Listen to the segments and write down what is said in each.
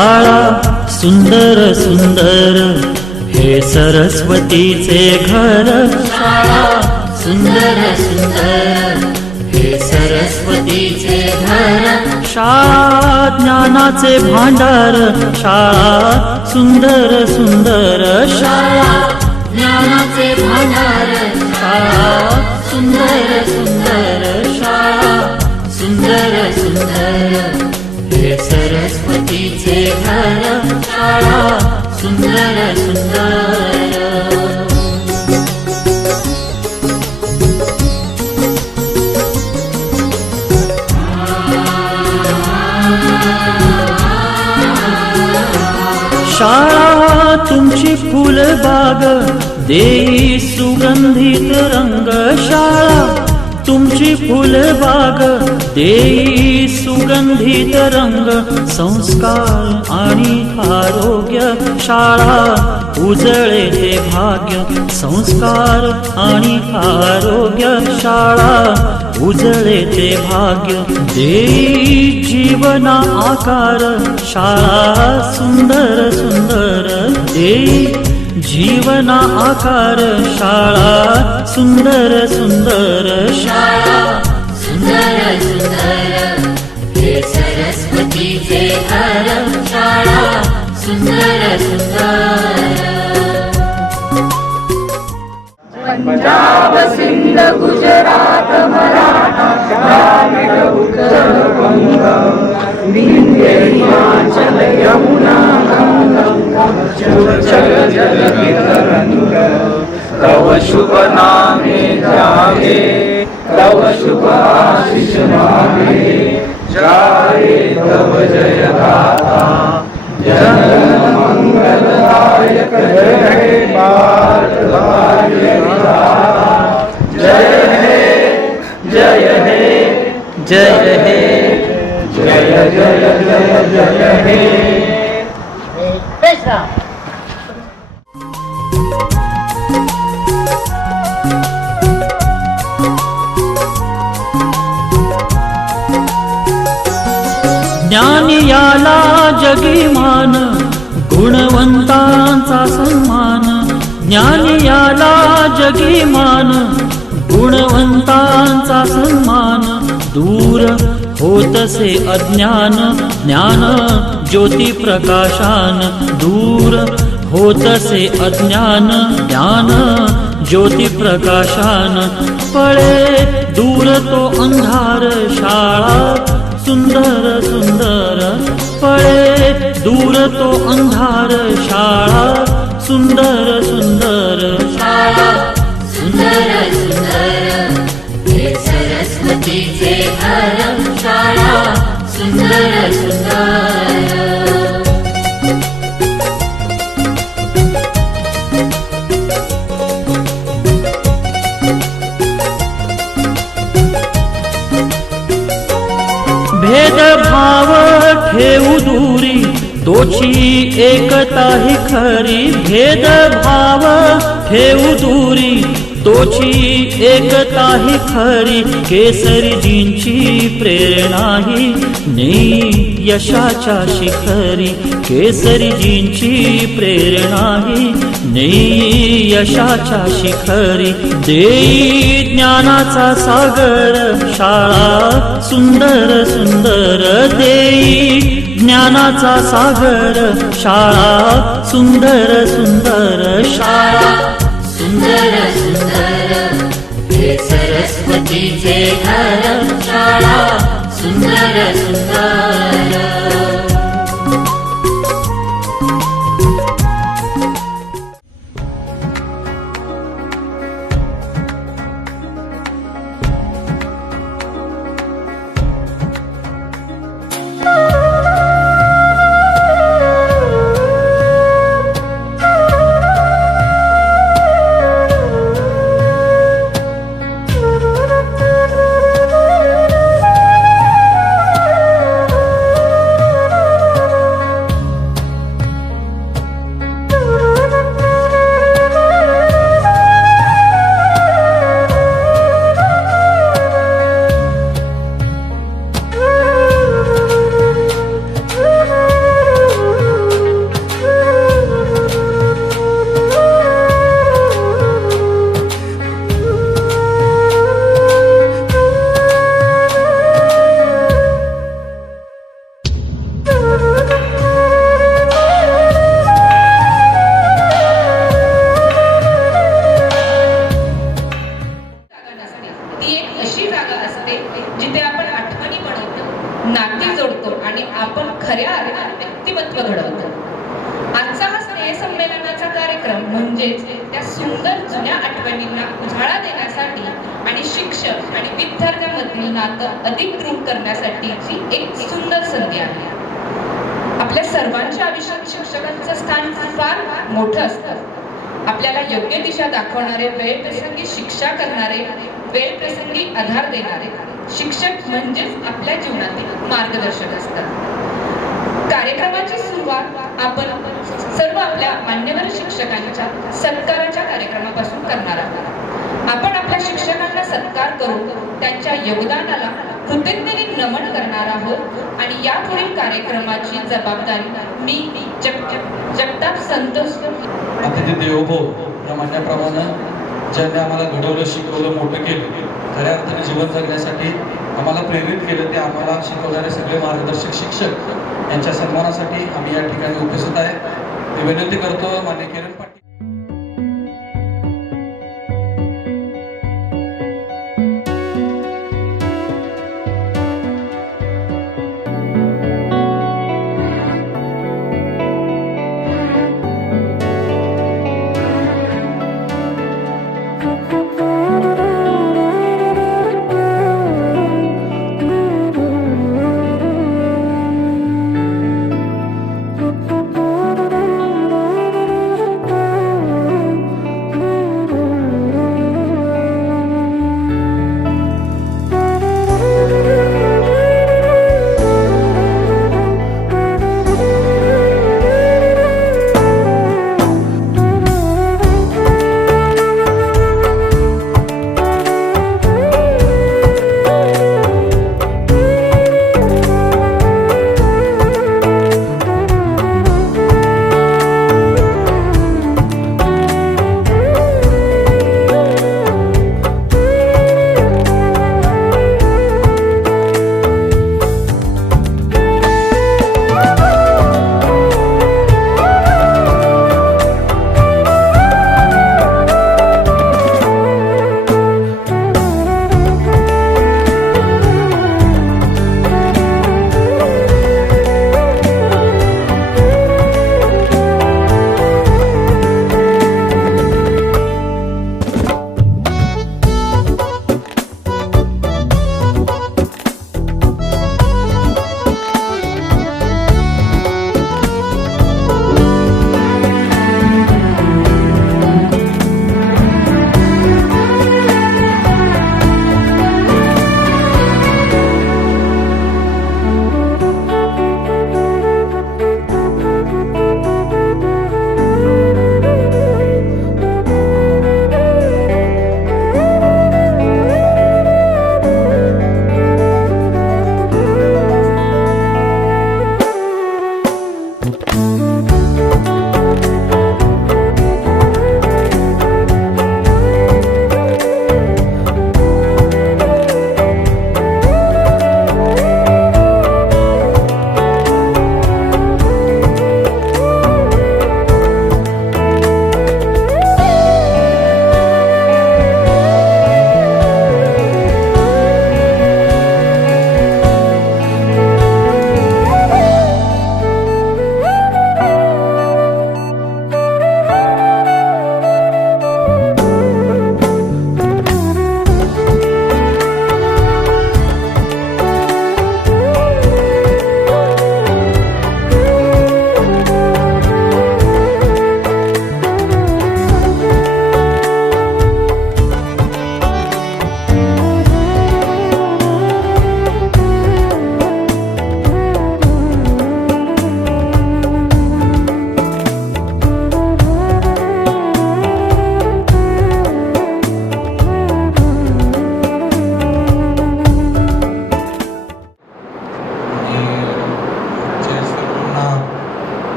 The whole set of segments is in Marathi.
शाळा सुंदर सुंदर हे सरस्वतीचे घर. शाळा सुंदर सुंदर हे सरस्वतीचे घर. शाळा ज्ञानाचे भांडार. शाळा सुंदर सुंदर. शाळा ज्ञानाचे भांडार. शाळा सुंदर सुंदर. शाळा सुंदर सुंदर हे सरस्वतीचे घर. शाळा सुंदर सुंदर. शाळा तुमची फुलबाग देई सुगंधित रंग. शाळा तुमची फुलबाग देई सुगंधित रंग. संस्कार आणि आरोग्य शाळा उजळे ते भाग्य. संस्कार आणि आरोग्य शाळा उजळे ते भाग्य. देई जीवना आकार. शाळा सुंदर सुंदर देई जीवना आकार. शाळा सुंदर सुंदर. शाळा सुंदर सुंदर हे सरस्वतीचे घर. शाळा सुंदर सुंदर. पंजाब सिंध गुजरात मराठा द्राविड उत्तर बंग विंध्य हिमाचल यमुना गंगा चल जल तरंग. तव शुभ नामे जागे तव शुभ आशीष मागे. जाए तव जय गाथा जन मंगलदायक. जय भारत भाग्य विधाता. जय हे जय हे जय हे जय जय जय जय हे. ज्ञान याला जगी मान. गुणवंतांचा सन्मान. ज्ञान याला जगी मान. गुणवंतांचा सन्मान. दूर होतसे अज्ञान. ज्ञान ज्योती प्रकाशान. दूर होतसे अज्ञान. ज्ञान ज्योती प्रकाशान. पळे दूर तो अंधार. शाळा सुंदर सुंदर. पळे दूर तो अंधार. शाळा सुंदर सुंदर. शाळा सुंदर सुंदर हे सरस्वतीचे घर. शाळा सुंदर सुंदर. भेदभाव ठेवू दूरी तोची एकता ही खरी. भेदभाव ठेवू दूरी तोची एकता ही खरी. केसरीजींची प्रेरणा ही नेई यशाच्या शिखरी. केसरीजींची प्रेरणा ही नेई यशाच्या शिखरी. देई ज्ञानाचा सागर. शाळा सुंदर सुंदर देई ज्ञानाचा सागर. शाळा सुंदर सुंदर. शाळा सुंदर सुंदर हे सरस्वतीचे घर. शाळा सुंदर सुंदर. अशी जागा असते जिथे आपण आठवणी बनवतो, नाती जोडतो आणि आपण खऱ्या अर्थाने व्यक्तिमत्व घडवतो. आजचा हा स्नेहसंमेलनाचा कार्यक्रम म्हणजेच त्या सुंदर जुन्या आठवणींना उजाळा देण्यासाठी आणि शिक्षक आणि विद्यार्थ्यांमधील नातं अधिक दृढ करण्यासाठीची एक सुंदर संधी आहे. आपल्या सर्वांच्या आयुष्यात शिक्षकांचं स्थान फार मोठं असतं. आपल्याला योग्य दिशा दाखवणारे, वेळप्रसंगी शिक्षा करणारे, वेळप्रसंगी आधार देणारे शिक्षक म्हणजेच आपल्या जीवनातील मार्गदर्शक असतात. कार्यक्रमाची सुरुवात आपण सर्व आपल्या मान्यवर शिक्षकांच्या सत्काराच्या कार्यक्रमापासून करणार आहोत. आपण आपल्या शिक्षकांना सत्कार करून त्यांच्या योगदानाला कृतज्ञतेने नमन करणार आहोत आणि यापुढील कार्यक्रमाची जबाबदारी मी जगताप संतोष अतिथी देवो भव या म्हणण्याप्रमाणे ज्यांनी आम्हाला घडवलं, शिकवलं, मोठं केलं, खऱ्या अर्थाने जीवन जगण्यासाठी आम्हाला प्रेरित केलं, ते आम्हाला शिकवणारे सगळे मार्गदर्शक शिक्षक यांच्या सन्मानासाठी आम्ही या ठिकाणी उपस्थित आहे. मी विनंती करतो मान्य किरण पाटील.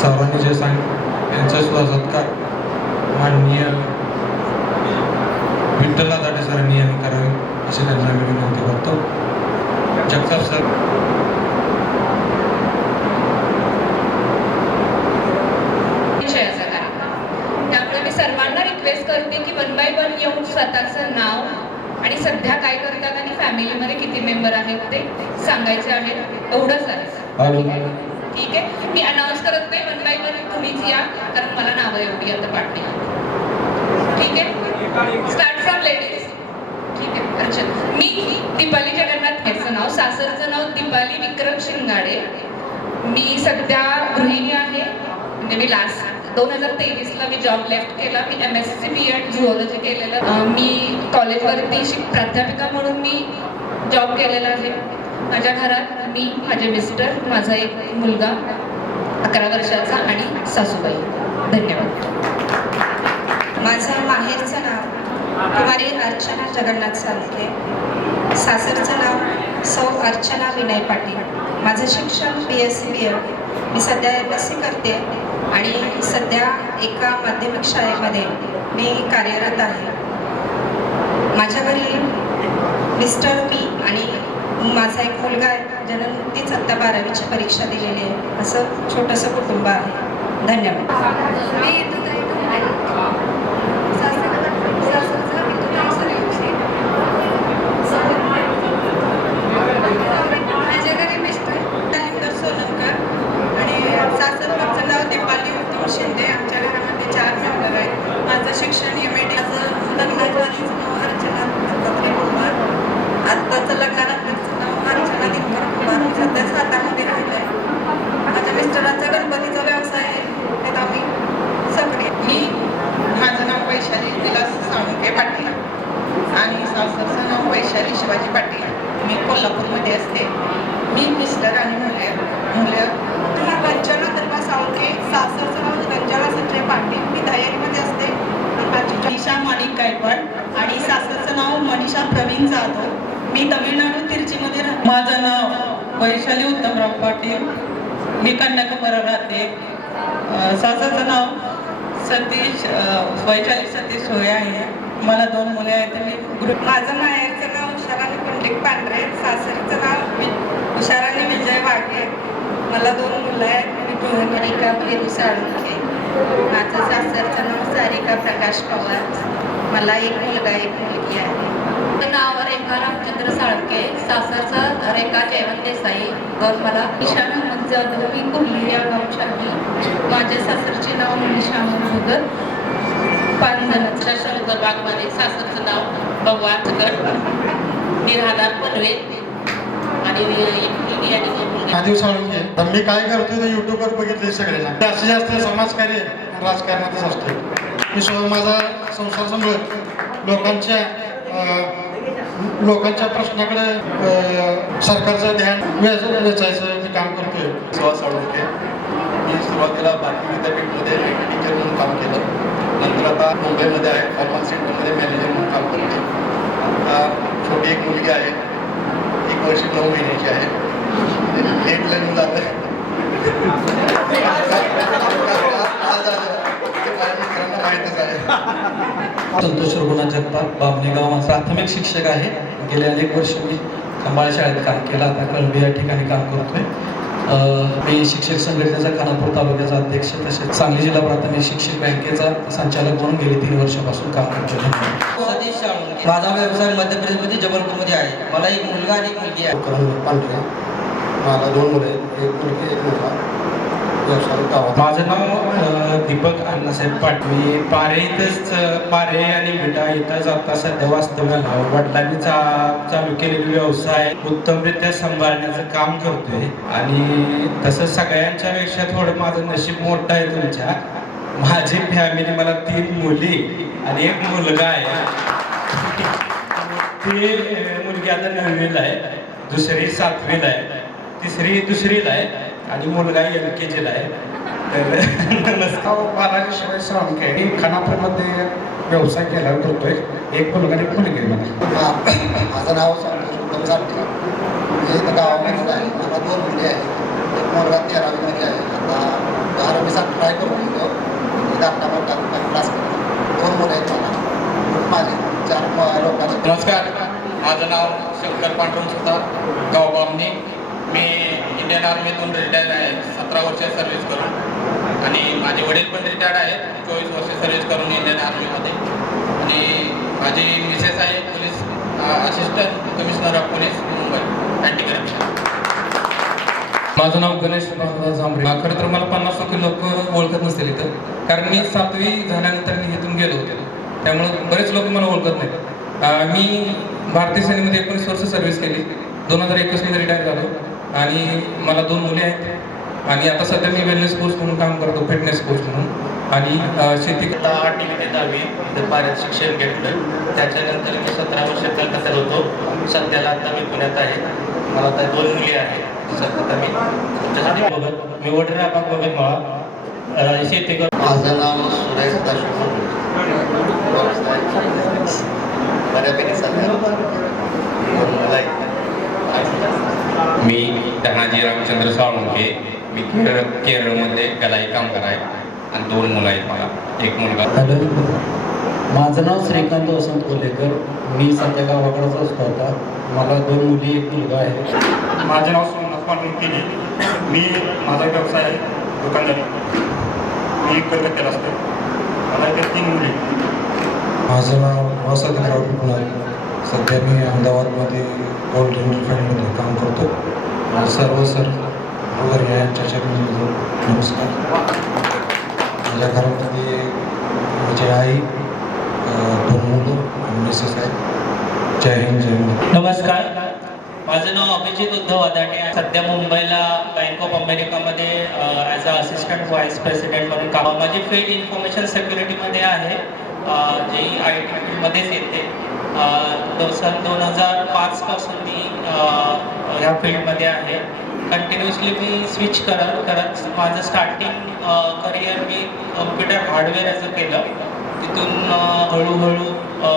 सर्वांनी जे सांगितलं त्यांचा सुद्धा सत्कार माननीय विठ्ठल दादा सरांनी यांनी करावे अशी त्यांना मी विनंती करतो. जगताप सर. त्यामुळे मी सर्वांना रिक्वेस्ट करते की 1 by 1 येऊन स्वतःचं नाव आणि सध्या काय करतात आणि फॅमिलीमध्ये किती मेंबर आहेत ते सांगायचे आहेत, एवढंच आहे. ठीक आहे, मी अनाऊन्स करत नाही, 1 by 1 तुम्हीच या, कारण मला नावं एवढी आता पाठ नाही. ठीक आहे, स्टार्ट फ्रॉम लेडीज. ठीक आहे, अच्छा. मी दीपाली जगन्नाथ, ह्याचं नाव, सासरचं नाव दीपाली विक्रम शिंगाडे. मी सध्या गृहिणी आहे. म्हणजे मी लास्ट 2023ला मी जॉब लेफ्ट केला. मी MSc B.Ed झुओलॉजी केलेलं. मी कॉलेजवरती प्राध्यापिका म्हणून मी जॉब केलेला आहे. माझ्या घरात मी, माझे मिस्टर, माझा एक मुलगा 11 वर्षाचा आणि सासूबाई. धन्यवाद. माझं माहेरचं नाव कुमारी अर्चना जगन्नाथ साळुंखे, सासरचं नाव सौ अर्चना विनय पाटील. माझं शिक्षण BSc B.Ed. मी सध्या MSc करते आणि सध्या एका माध्यमिक शाळेमध्ये मी कार्यरत आहे. माझ्या घरी मिस्टर, मी आणि माझा एक मुलगा आहे, ज्यानं नुकतीच आत्ता 12वीची परीक्षा दिलेली आहे. असं छोटंसं कुटुंब आहे. धन्यवाद. मी माझ्या घरी मिस्टर त्यानंतर सोलंकर आणि सासरचं नाव दीपाली उत्तम शिंदे. आमच्या घरामध्ये 4 मेंबर आहेत. माझं शिक्षण MAD. लग्नाच्या आधीचं नाव अर्चना दत्तात्रय कुंभार. आत्ताचं लग्नानंतरचं नाव अर्चना दिनकर कुंभार. सध्या सातारमध्ये राहिलं आहे. माझ्या मिस्टरांचा गणपतीचा व्यवसाय आहे, त्यात आम्ही सक्रिय. माझं नाव वैशाली विलास साळुंखे पाटील आणि सासरचं नाव वैशाली शिवाजी पाटील. मी कोल्हापूरमध्ये असते. मी मिस्टर आणि मुलं रंजना धर्मा साळुंखे. सासरचं नाव रंजना संजय पाटील. मी तयारीमध्ये असते. मनीषा माणिक गायकवाड आणि सासरचं नाव मनीषा प्रवीण जाधव. मी तामिळनाडू तिरुचीमध्ये राहते. माझं नाव वैशाली उत्तमराव पाटील. मी कन्याकुमारी राहते. सासरचं नाव सतीश वैशाली सतीश सोया आहे. मला 2 मुले आहेत. माझं माहेरचं नाव उषाराणी पंडित पांढरे. सासरचं नाव उषाराणी विजय वाघे. मला 2 मुलं आहेत. मी गृहिणिका फेरू साळुंखे. माझं सासरचं नाव सारिका प्रकाश पवार. मला एक मुलगा, एक मुलगी आहे. नाव रेखा रामचंद्र साळुंखे. सासरचं रेखा जयवंत देसाई. मला ईशान अहमद जाधव. मी कुर्ली या गावची आहे. माझ्या सासरचे नाव मनीषा भगत. 5 जणांच्या शरद बागमध्ये. सासरचं नाव भगवानगड. निराधार पनवेल आणि एक मुलगी आणि 2 मुलगी. आदिव साळुंखे. तर मी काय करतोय ते युट्यूबवर बघितले सगळेजण. जास्तीत जास्त समाजकार्य राजकारणातच असते. मी माझा संसार सांभाळत लोकांच्या प्रश्नाकडे सरकारचं ध्यान वेचायचं मी काम करतोय. सुहास साळुंखे. मी सुरुवातीला भारतीय विद्यापीठमध्ये टीचर म्हणून काम केलं. नंतर आता मुंबईमध्ये आहे, फॉर्मल सेंटरमध्ये मॅनेजर म्हणून काम करते. आता छोटी एक मुलगी आहे, 1 वर्ष 9 महिन्याची आहे. लेट लग्न झालं. माहीतच आहे. संतोष रघुनाथ जगताप, बामणेगाव. माझा प्राथमिक शिक्षक आहे. गेले अनेक वर्ष मी खंबाळ शाळेत काम केलं. आता कळंबी या ठिकाणी काम करतोय. मी शिक्षक संघटनेचा खानापूर तालुक्याचा अध्यक्ष, तसेच सांगली जिल्हा प्राथमिक शिक्षक बँकेचा संचालक म्हणून गेली 3 वर्षापासून काम करतोय. सतीश साळुंखे. माझा व्यवसाय मध्य प्रदेशमध्ये जबलपूरमध्ये आहे. मला एक मुलगा आणि एक मुलगी आहे. पांढरे. मला 2 मुले, एक मुलगी, एक मुलगा. व्यवसाय गावात. माझं नाव दीपक अण्णासाहेब पाटील. मी पारे आणि विटा इथंच आता सध्या वास्तव्याला आहे. वडिलांनी चालू केलेले व्यवसाय उत्तमरित्या सांभाळण्याचं काम करतोय. आणि तसंच सगळ्यांच्या पेक्षा थोडं माझं नशीब मोठं आहे तुमच्या. माझी फॅमिली, मला 3 मुली आणि एक मुलगा आहे. ती मुलगी आता 9वीला आहे, दुसरी 7वीला आहे, तिसरी 2रीला आहे आणि मुलगा LKGला आहे. नमस्कार. बालाजी शिवाय साळुंखे. मी खानापूरमध्ये व्यवसाय केला करतोय. एक मुलगा आणि एक मुलगी आहे मला. माझं नाव संतोष उत्तम साळुंखे. मी इथं गावामध्ये आहे. मला 2 मुली आहेत. एक मुलगा 13वीमध्ये आहे. आता 12वीचा ट्राय करून येतो. इथं आत्ता मोठा क्लास करतो. 2 मुलं आहेत मला. माझे 4 लोकांचे. नमस्कार. माझं नाव शंकर पांडुरंग सुतार, गाव बामणी. मी इंडियन आर्मीतून रिटायर आहे 17 वर्ष सर्व्हिस करून. आणि माझे वडील पण रिटायर्ड आहेत 24 वर्ष सर्व्हिस करून इंडियन आर्मीमध्ये. आणि माझी मिसेस आहे police assistant commissioner of police Mumbai anti corruption. माझं नाव गणेश जांभरे. खरं तर मला 50% लोक ओळखत नसतील इथं, कारण मी 7वी झाल्यानंतर मी इथून गेलो होते, त्यामुळे बरेच लोक मला ओळखत नाहीत. मी भारतीय सेनेमध्ये 19 वर्ष सर्व्हिस केली. 2021 मध्ये रिटायर झालो आणि मला 2 मुले आहेत आणि आता सध्या मी वेलनेस कोच म्हणून काम करतो, फिटनेस कोच म्हणून. आणि शेती 8वी ते 10वी पारित शिक्षण घेतलं. त्याच्यानंतर मी 17 वर्ष कलकत्त्यात होतो. सध्याला आता मी पुण्यात आहे. मला आता 2 मुली आहेत. सध्या मी तुमच्यासाठी बघत मी वडील आपण बघत मला शेती करतो. माझं नाव सुरेश सदाशिव. बऱ्यापैकी सगळ्या मी धनाजी रामचंद्र साळुंके. मी केरळमध्ये गलाई कामगार आहे आणि 2 मुलं आहेत मला. 1 मुलगा. हॅलो, माझं नाव श्रीकांत वसंत कोलेकर. मी सध्या गावाकडेच असतो आता. मला 2 मुली 1 मुलगा आहे. माझे नाव सोमनाथ पाटील केली. मी माझा व्यवसाय आहे दुकानदारी. मी कलकत्त्याला असतो. मला इथे 3 मुली. माझं नाव वसंतराव कुमार. सध्या मी अहमदाबादमध्ये गोल्ड रिफाईनमध्ये काम करतो. सर्व सर वगैरे यांच्या चरणी नमस्कार. माझ्या घरामध्ये माझी आई, 2 मुलं आणि मिसेस आहेत. जय हिंद, जय महाराष्ट्र. नमस्कार, माझं नाव अभिजित उद्धव अदाटे आहे. सध्या मुंबईला बँक ऑफ अमेरिकामध्ये as a assistant vice president म्हणून काम. माझी फील्ड इन्फॉर्मेशन सिक्युरिटीमध्ये आहे, जी IT फील्डमध्येच येते. 2005 पासून मी ह्या फील्डमध्ये आहे. कंटिन्युअसली मी स्विच करत माझं स्टार्टिंग करिअर मी कम्प्युटर हार्डवेअरचं केलं. तिथून हळूहळू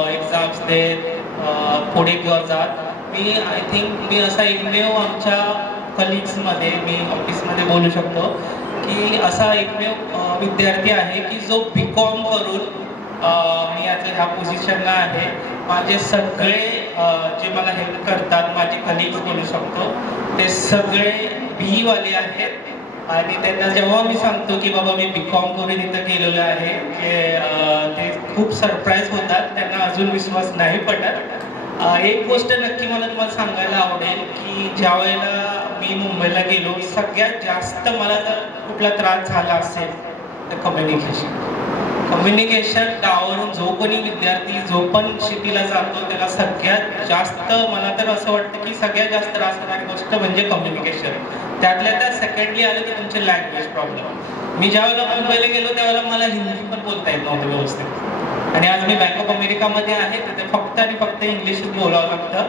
एक्झाम्स देत पुढे जात मी मी असा एकमेव आमच्या कलिग्समध्ये मी ऑफिसमध्ये बोलू शकतो की असा एकमेव विद्यार्थी आहे की जो BCom करून मी आता ह्या पोझिशनला आहे. माझे सगळे जे मला हेल्प करतात माझे कलिग्स बोलू शकतो ते सगळे BE वाले आहेत आणि त्यांना जेव्हा मी सांगतो की बाबा मी BCom करून इथं गेलेलो आहे ते खूप सरप्राईज होतात. त्यांना अजून विश्वास नाही पडत. एक गोष्ट नक्की मला तुम्हाला सांगायला आवडेल की ज्या वेळेला मी मुंबईला गेलो सगळ्यात जास्त मला जर कुठला त्रास झाला असेल तर कम्युनिकेशन गावावरून जो कोणी विद्यार्थी जो पण शेतीला जातो त्याला सगळ्यात जास्त मला तर असं वाटतं की सगळ्यात जास्त त्रास होणारी गोष्ट म्हणजे कम्युनिकेशन. त्यातल्या त्यात सेकंडली आलं तर तुमचे लँग्वेज प्रॉब्लेम. मी ज्या वेळेला मुंबईला गेलो त्यावेळेला मला हिंदी पण बोलता येत नव्हतं व्यवस्थित आणि आज मी बँक ऑफ अमेरिकामध्ये आहे तिथे फक्त आणि फक्त इंग्लिशच बोलावं लागतं.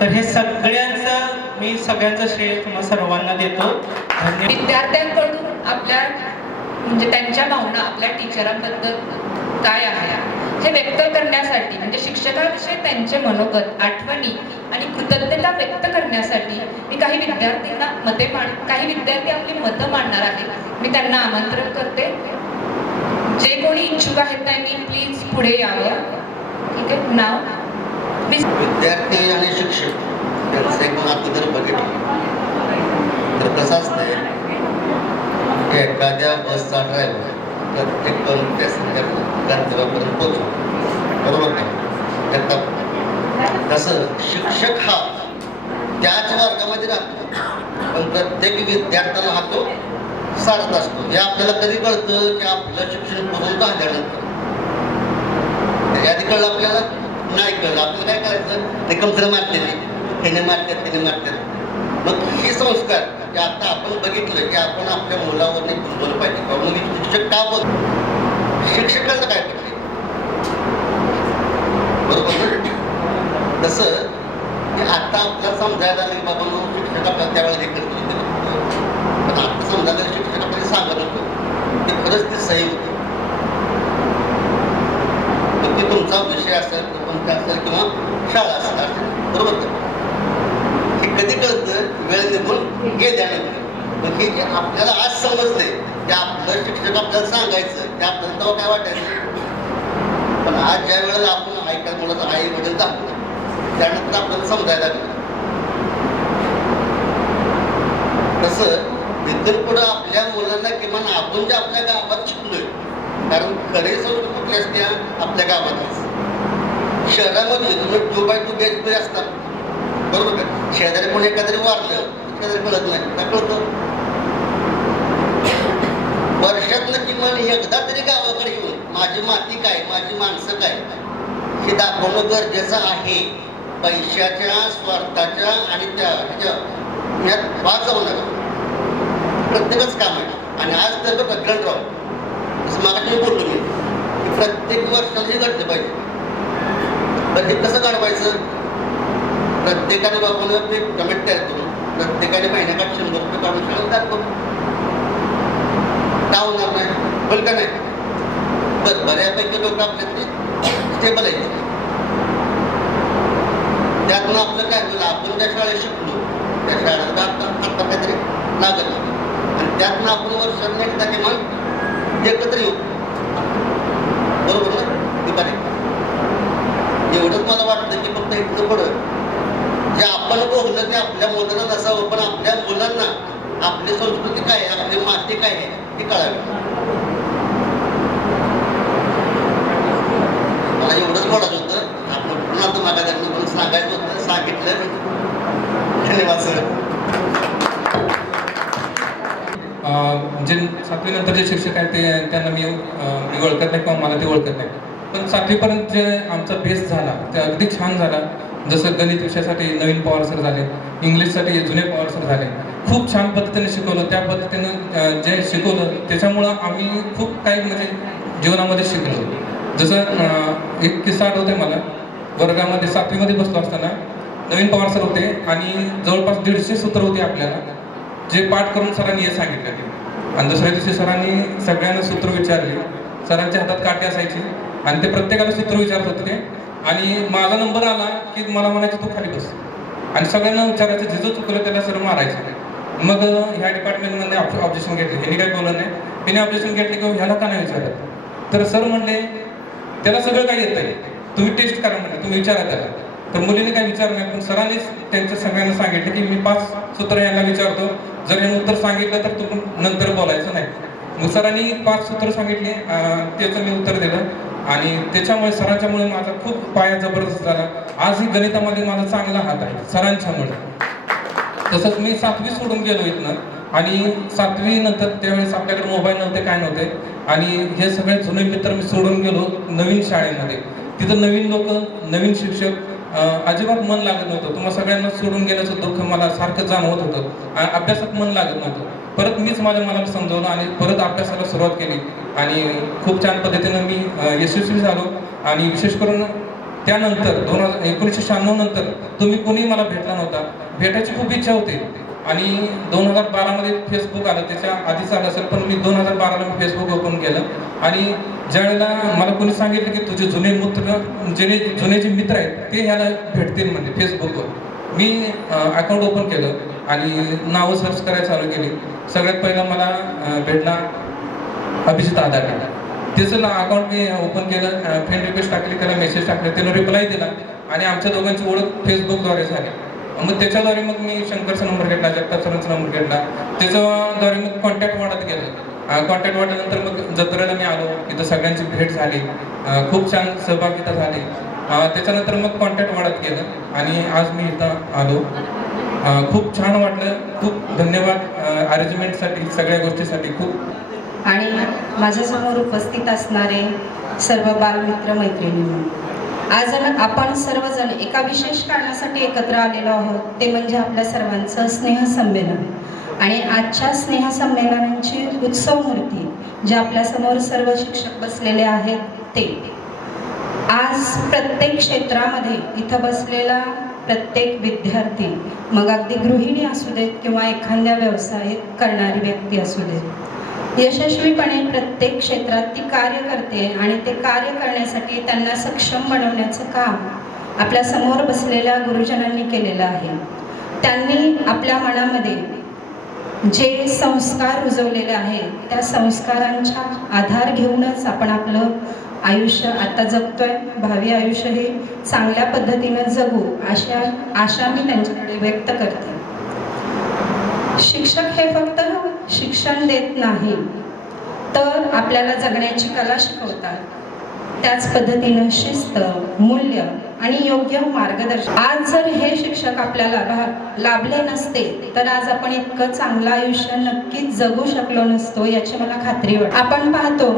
तर हे सगळ्यांचं श्रेय तुम्हाला सर्वांना देतो. धन्यवाद. विद्यार्थ्यांकडून आपल्या म्हणजे त्यांच्या भावना आपल्या टीचरांबद्दल काय आहे हे व्यक्त करण्यासाठी म्हणजे शिक्षकाविषयी त्यांचे मनोगत, आठवणी आणि कृतज्ञता व्यक्त करण्यासाठी मी काही विद्यार्थ्यांना काही विद्यार्थी आपली मतं मांडणार आहेत. मी त्यांना आमंत्रण करते. जे कोणी इच्छुक आहेत त्यांनी प्लीज पुढे यावं. ठीक आहे. नाव विद्यार्थी आणि शिक्षक यांचं एक नातं जर बघितलं तर कसं असतंय की एखाद्या बसचा ड्रायव्हर प्रत्येक गंतव्यापर्यंत पोहोचतो, बरोबर नाही? तसं शिक्षक हा त्याच वर्गामध्ये राहतो पण प्रत्येक विद्यार्थ्याला हा तो सारत असतो. हे आपल्याला कधी कळतं की आपलं शिक्षण पूर्ण झाल्यानंतर. त्याच्या आधी कळलं आपल्याला नाही कळलं. आपल्याला काय करायचं, ते कमजोर मारते त्याने मारतात. मग हे संस्कार की आता आपण बघितलं की आपण आपल्या मुलावर बोललं पाहिजे बाबा मी शिक्षक का बोल. शिक्षकांना काय पाहिजे बरोबर. तसं की आता आपल्याला समजायला लागेल बाबा मग शिक्षक आपल्याला त्यावेळेला हे करतो पण आता समजायला शिक्षक आपल्याला सांगत होतो ते खरंच ते सही होतं. मग ते तुमचा विषय असेल तुमचा असेल किंवा शाळा असेल बरोबर. हे कधी कळतं वेळ निघून गेल्यानंतर. मग हे जे आपल्याला आज समजले की आपलं शिक्षक आपल्याला सांगायचं ते आपल्याला तेव्हा काय वाटायचं पण आज ज्या वेळेला आपण ऐकायला मुलाचं आई वडील दाखवतो त्यानंतर आपल्याला समजायला लागलं. तसं इथून पुढं आपल्या मुलांना किमान आपण जे आपल्या गावात शिकलोय कारण खरे संस्कृती कुठली असते आपल्या गावातच शहरामध्ये तुम्ही 2x2 BHP असतात, बरोबर का? शेजारी कोणी एखाद्याने वारलं, शेजारी कळत नाही, काय कळतं? वर्षातनं किमान एकदा तरी गावाकडे येऊन माझी माती काय, माझी माणसं काय हे दाखवणं गरजेचं आहे. पैशाच्या, स्वार्थाच्या आणि त्या यात भाग जाऊ नका. प्रत्येकच काम आहे. आणि आज तर बघा गणराव, जसं मागाशी मी बोललो मी की प्रत्येक वर्षाला हे घडलं पाहिजे. तर हे कसं घडवायचं? प्रत्येकाने बाबून ते कमेंट तयार करून प्रत्येकाने महिन्याकाठ 100 रुपये काढून शाळेत दाखवतो. का होणार नाही? बोल का नाही? बरं, बऱ्यापैकी लोक आपल्यातले स्टेबल आहेत. त्यातून आपलं काय होईल? आपण ज्या शाळेत शिकलो त्या शाळेला आता काहीतरी लागत आणि त्यातून आपण वर्षांनी एकदा किमान एकत्र येऊ. बरोबर ना? दुपारी एवढंच मला वाटतं की फक्त इतकं पडत जे आपण बोललं ते आपल्या मुलांना नसावं, पण आपल्या मुलांना आपली संस्कृती काय आहे, आपली माती काय आहे ती कळावी. मला एवढंच बोलायचं होतं. आपण पुन्हा तुम्हाला पण सांगायचं होतं, सांगितलं. धन्यवाद सर. जे 7वी नंतर जे शिक्षक आहेत ते त्यांना मी ओळखत नाही किंवा मला ते ओळखत नाही, पण 7वीपर्यंत जे आमचा बेस झाला ते अगदी छान झाला. जसं गणित विषयासाठी नवीन पवार सर झाले, इंग्लिशसाठी जुने पवार सर झाले. खूप छान पद्धतीने शिकवलं. त्या पद्धतीनं जे शिकवलं त्याच्यामुळं आम्ही खूप काही म्हणजे जीवनामध्ये शिकलो. जसं एक किस्सा आठवतोय मला. वर्गामध्ये 7वीमध्ये बसलो असताना नवीन पवार सर होते आणि जवळपास 150 सूत्र होते आपल्याला, जे पाठ करून सरांनी हे सांगितलं. आणि दुसऱ्या दिवशी सरांनी सगळ्यांना सूत्र विचारले. सरांच्या हातात काठी असायची आणि ते प्रत्येकाला सूत्र विचारत होते. आणि माझा नंबर आला की मला म्हणायचं तू खाली बस, आणि सगळ्यांना विचारायचं, जिजं चुकलं त्याला सर मारायचं. मग ह्या डिपार्टमेंटमध्ये ऑब्जेक्शन घेतले. ह्यांनी काय बोललं नाही. हिने ऑब्जेक्शन घेतले की ह्याला का नाही विचारत? तर सर म्हणले त्याला सगळं काही येत आहे, तुम्ही टेस्ट करा म्हणले, तुम्ही विचारा त्याला. तर मुलीने काय विचारलं नाही, पण सरांनीच त्यांच्या सगळ्यांना सांगितलं की मी 5 सूत्र यांना विचारतो, जर यानं उत्तर सांगितलं तर तू नंतर बोलायचं नाही. मग सरांनी 5 सूत्र सांगितले, त्याचं मी उत्तर दिलं आणि त्याच्यामुळे सरांच्यामुळे माझा खूप पाया जबरदस्त झाला. आजही गणितामध्ये माझा चांगला हात आहे सरांच्यामुळे. तसंच मी 7वी सोडून गेलो इथनं आणि 7वी नंतर त्यावेळेस आपल्याकडे मोबाईल नव्हते, काय नव्हते, आणि हे सगळे जुने मित्र मी सोडून गेलो नवीन शाळेमध्ये. तिथं नवीन लोक, नवीन शिक्षक, अजिबात मन लागत नव्हतं. तुम्हाला सगळ्यांना सोडून गेल्याचं दुःख मला सारखं जाणवत होतं. अभ्यासात मन लागत नव्हतं. परत मीच माझ्या मनाला समजवलं आणि परत अभ्यासाला सुरुवात केली आणि खूप छान पद्धतीनं मी यशस्वी झालो. आणि विशेष करून त्यानंतर 1996 नंतर तुम्ही कोणी मला भेटला नव्हता. भेटायची खूप इच्छा होती आणि 2012मध्ये फेसबुक आलं. त्याच्या आधीच आलं असेल, पण मी 2012ला मी फेसबुक ओपन केलं आणि ज्यावेळेला मला कोणी सांगितलं की तुझे जुने जुने जे मित्र आहेत ते ह्याला भेटतील म्हणजे फेसबुकवर, मी अकाउंट ओपन केलं आणि नावं सर्च करायला चालू केली. सगळ्यात पहिला मला भेटला अभिजित आदारे. त्याचं अकाउंट मी ओपन केलं, फ्रेंड रिक्वेस्ट टाकली, त्याला मेसेज टाकले, त्याला रिप्लाय दिला आणि आमच्या दोघांची ओळख फेसबुकद्वारे झाली. मग त्याच्याद्वारे मग मी शंकरचा नंबर घेतला, जगताप सरांचा नंबर घेतला. त्याच्याद्वारे मग कॉन्टॅक्ट वाढत गेलं. कॉन्टॅक्ट वाढल्यानंतर मग जत्रेला मी आलो, तिथं सगळ्यांची भेट झाली, खूप छान सहभागिता झाली. त्याच्यानंतर मग कॉन्टॅक्ट वाढत गेलं आणि आज मी इथं आलो. खूप छान वाटलं. खूप धन्यवाद अरेंजमेंटसाठी, सगळ्या गोष्टीसाठी खूप. आणि माझ्यासमोर उपस्थित असणारे सर्व बालमित्र मैत्रिणी, आज आपण सर्वजण एका विशेष कारणासाठी एकत्र आलेलो आहोत, ते म्हणजे आपल्या सर्वांचं स्नेहसंमेलन. आणि आजच्या स्नेहसंमेलनाची उत्सव मूर्ती जे आपल्यासमोर सर्व शिक्षक बसलेले आहेत ते आज प्रत्येक क्षेत्रामध्ये इथं बसलेला प्रत्येक विद्यार्थी, मग अगदी गृहिणी असू देत किंवा एखाद्या व्यवसाय करणारी व्यक्ती असू देत, यशस्वीपणे प्रत्येक क्षेत्रात ती कार्य करते आणि ते कार्य करण्यासाठी त्यांना सक्षम बनवण्याचं काम आपल्या समोर बसलेल्या गुरुजनांनी केलेलं आहे. त्यांनी आपल्या मनामध्ये जे संस्कार रुजवलेले आहेत त्या संस्कारांचा आधार घेऊनच आपण आपलं आयुष्य आता जगतोय. भावी आयुष्य हे चांगल्या पद्धतीनं जगू अशा आशा मी त्यांच्याकडे व्यक्त करते. शिक्षक हे फक्त शिक्षण देत नाही तर आपल्याला जगण्याची कला शिकवतात. त्याच पद्धतीनं शिस्त, मूल्य आणि योग्य मार्गदर्शन. आज जर हे शिक्षक आपल्याला लाभले नसते तर आज आपण इतकं चांगलं आयुष्य नक्कीच जगू शकलो नसतो, याची मला खात्री वाटते. आपण पाहतो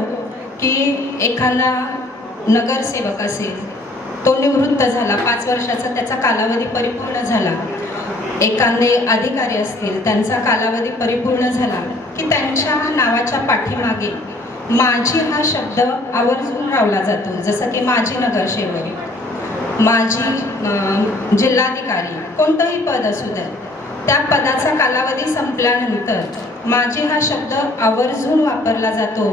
की एखादा नगरसेवक असेल, तो निवृत्त झाला, 5 वर्षाचा त्याचा कालावधी परिपूर्ण झाला. एखादे अधिकारी असतील, त्यांचा कालावधी परिपूर्ण झाला की त्यांच्या नावाच्या पाठीमागे माझी हा शब्द आवर्जून लावला जातो. जसं की माजी नगरसेवक, माजी जिल्हाधिकारी, कोणतंही पद असू द्या, त्या पदाचा कालावधी संपल्यानंतर माझी हा शब्द आवर्जून वापरला जातो.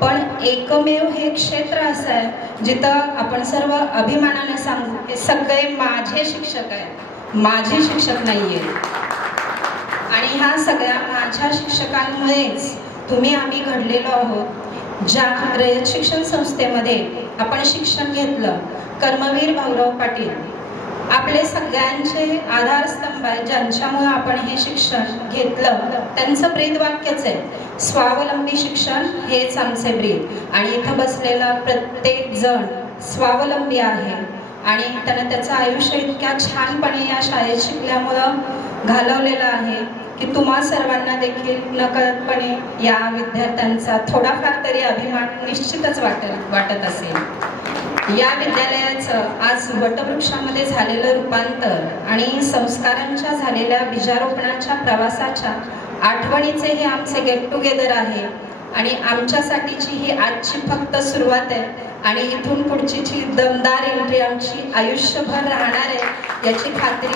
पण एकमेव हे क्षेत्र असं आहे जिथं आपण सर्व अभिमानाने सांगू की सगळे माझे शिक्षक आहेत, माझे शिक्षक नाहीये. आणि ह्या सगळ्या माझ्या शिक्षकांमुळेच आम्ही घडलेलो आहोत. ज्या रयत शिक्षण संस्थेमध्ये आपण शिक्षण घेतलं, कर्मवीर भाऊराव पाटील आपले सगळ्यांचे आधारस्तंभ आहे, ज्यांच्यामुळे आपण हे शिक्षण घेतलं. त्यांचं ब्रीदवाक्यच आहे, स्वावलंबी शिक्षण हेच आमचे ब्रीद. आणि इथं बसलेला प्रत्येक जण स्वावलंबी आहे आणि त्यानं त्याचं आयुष्य इतक्या छानपणे या शाळेत शिकल्यामुळं घालवलेलं आहे की तुम्हा सर्वांना देखील नकळतपणे या विद्यार्थ्यांचा थोडाफार तरी अभिमान निश्चितच वाटत असेल. या विद्यालयाचं आज वटवृक्षामध्ये झालेलं रूपांतर आणि संस्कारांच्या झालेल्या बीजारोपणाच्या प्रवासाच्या आठवणीचे हे आमचे गेट टुगेदर आहे. आणि आमच्यासाठीची ही आजची फक्त सुरुवात आहे आणि इथून पुढची दमदार एंट्री आमची आयुष्यभर राहणार आहे याची खात्री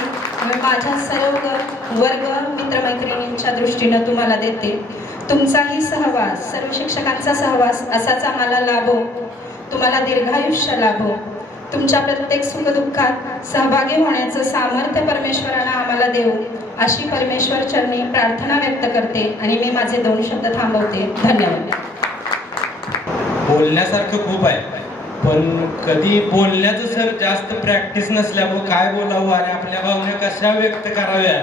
मी माझ्या सर्व वर्ग मित्रमैत्रिणींच्या दृष्टीनं तुम्हाला देते. तुमचाही सहवास, सर्व शिक्षकांचा सहवास असाच आम्हाला लाभो, तुम्हाला दीर्घायुष्य लाभो, तुमच्या प्रत्येक सुखदुःखात सहभागी होण्याचं सामर्थ्य परमेश्वरानं आम्हाला देऊ अशी परमेश्वर चरणी प्रार्थना व्यक्त करते आणि मी माझे 2 शब्द थांबवते. धन्यवाद. बोलण्यासारखं खूप आहे, पण कधी बोलण्याचं सर जास्त प्रॅक्टिस नसल्यामुळे काय बोलावं आणि आपल्या भावना कशा व्यक्त कराव्या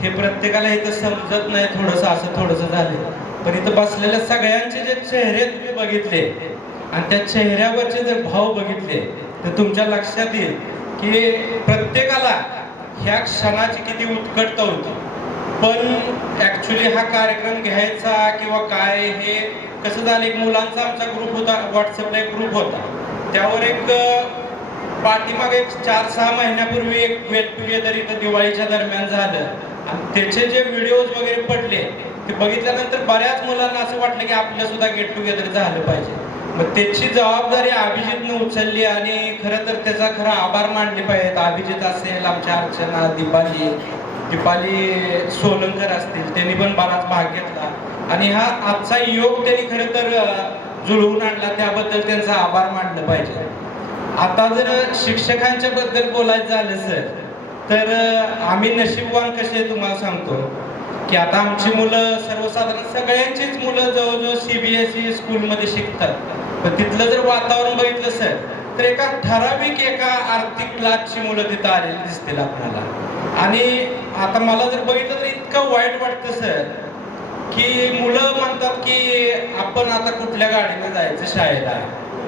हे प्रत्येकाला इथं समजत नाही. थोडंसं झालं. पण इथं बसलेल्या सगळ्यांचे जे चेहरे तुम्ही बघितले आणि त्या चेहऱ्यावरचे जर भाव बघितले तर तुमच्या लक्षात येईल की प्रत्येकाला ह्या क्षणाची किती उत्कटता होती. पण ऍक्च्युली हा कार्यक्रम घ्यायचा किंवा काय हे कसं झालं, एक मुलांचा आमचा ग्रुप होता, व्हॉट्सअपला एक ग्रुप होता, त्यावर एक पाठीमागे 4-6 महिन्यापूर्वी एक गेट टुगेदर इथं दिवाळीच्या दरम्यान झालं आणि त्याचे जे व्हिडिओज वगैरे पडले ते बघितल्यानंतर बऱ्याच मुलांना असं वाटलं की आपलं सुद्धा गेट टुगेदर झालं पाहिजे. मग त्याची जबाबदारी अभिजितनं उचलली आणि खरं तर त्याचा खरा आभार मानले पाहिजेत. अभिजित असेल, आमच्या अर्चना, दीपाली सोलंकर असतील, त्यांनी पण बराच भाग घेतला आणि हा आजचा योग त्यांनी खरं तर जुळवून आणला, त्याबद्दल त्यांचा आभार मानलं पाहिजे. आता जर शिक्षकांच्या बद्दल बोलायचं झालं सर तर आम्ही नशीबवान कसे तुम्हाला सांगतो की आता आमची मुलं सर्वसाधारण सगळ्यांचीच मुलं जवळजवळ CBSE स्कूलमध्ये शिकतात. पण तिथलं जर वातावरण बघितलं सर तर एका आर्थिक क्लासची मुलं तिथं आलेली दिसतील आपल्याला. आणि आता मला जर बघितलं तर इतकं वाईट वाटतं सर की मुलं म्हणतात की आपण आता कुठल्या गाडीने जायचं शाळेला,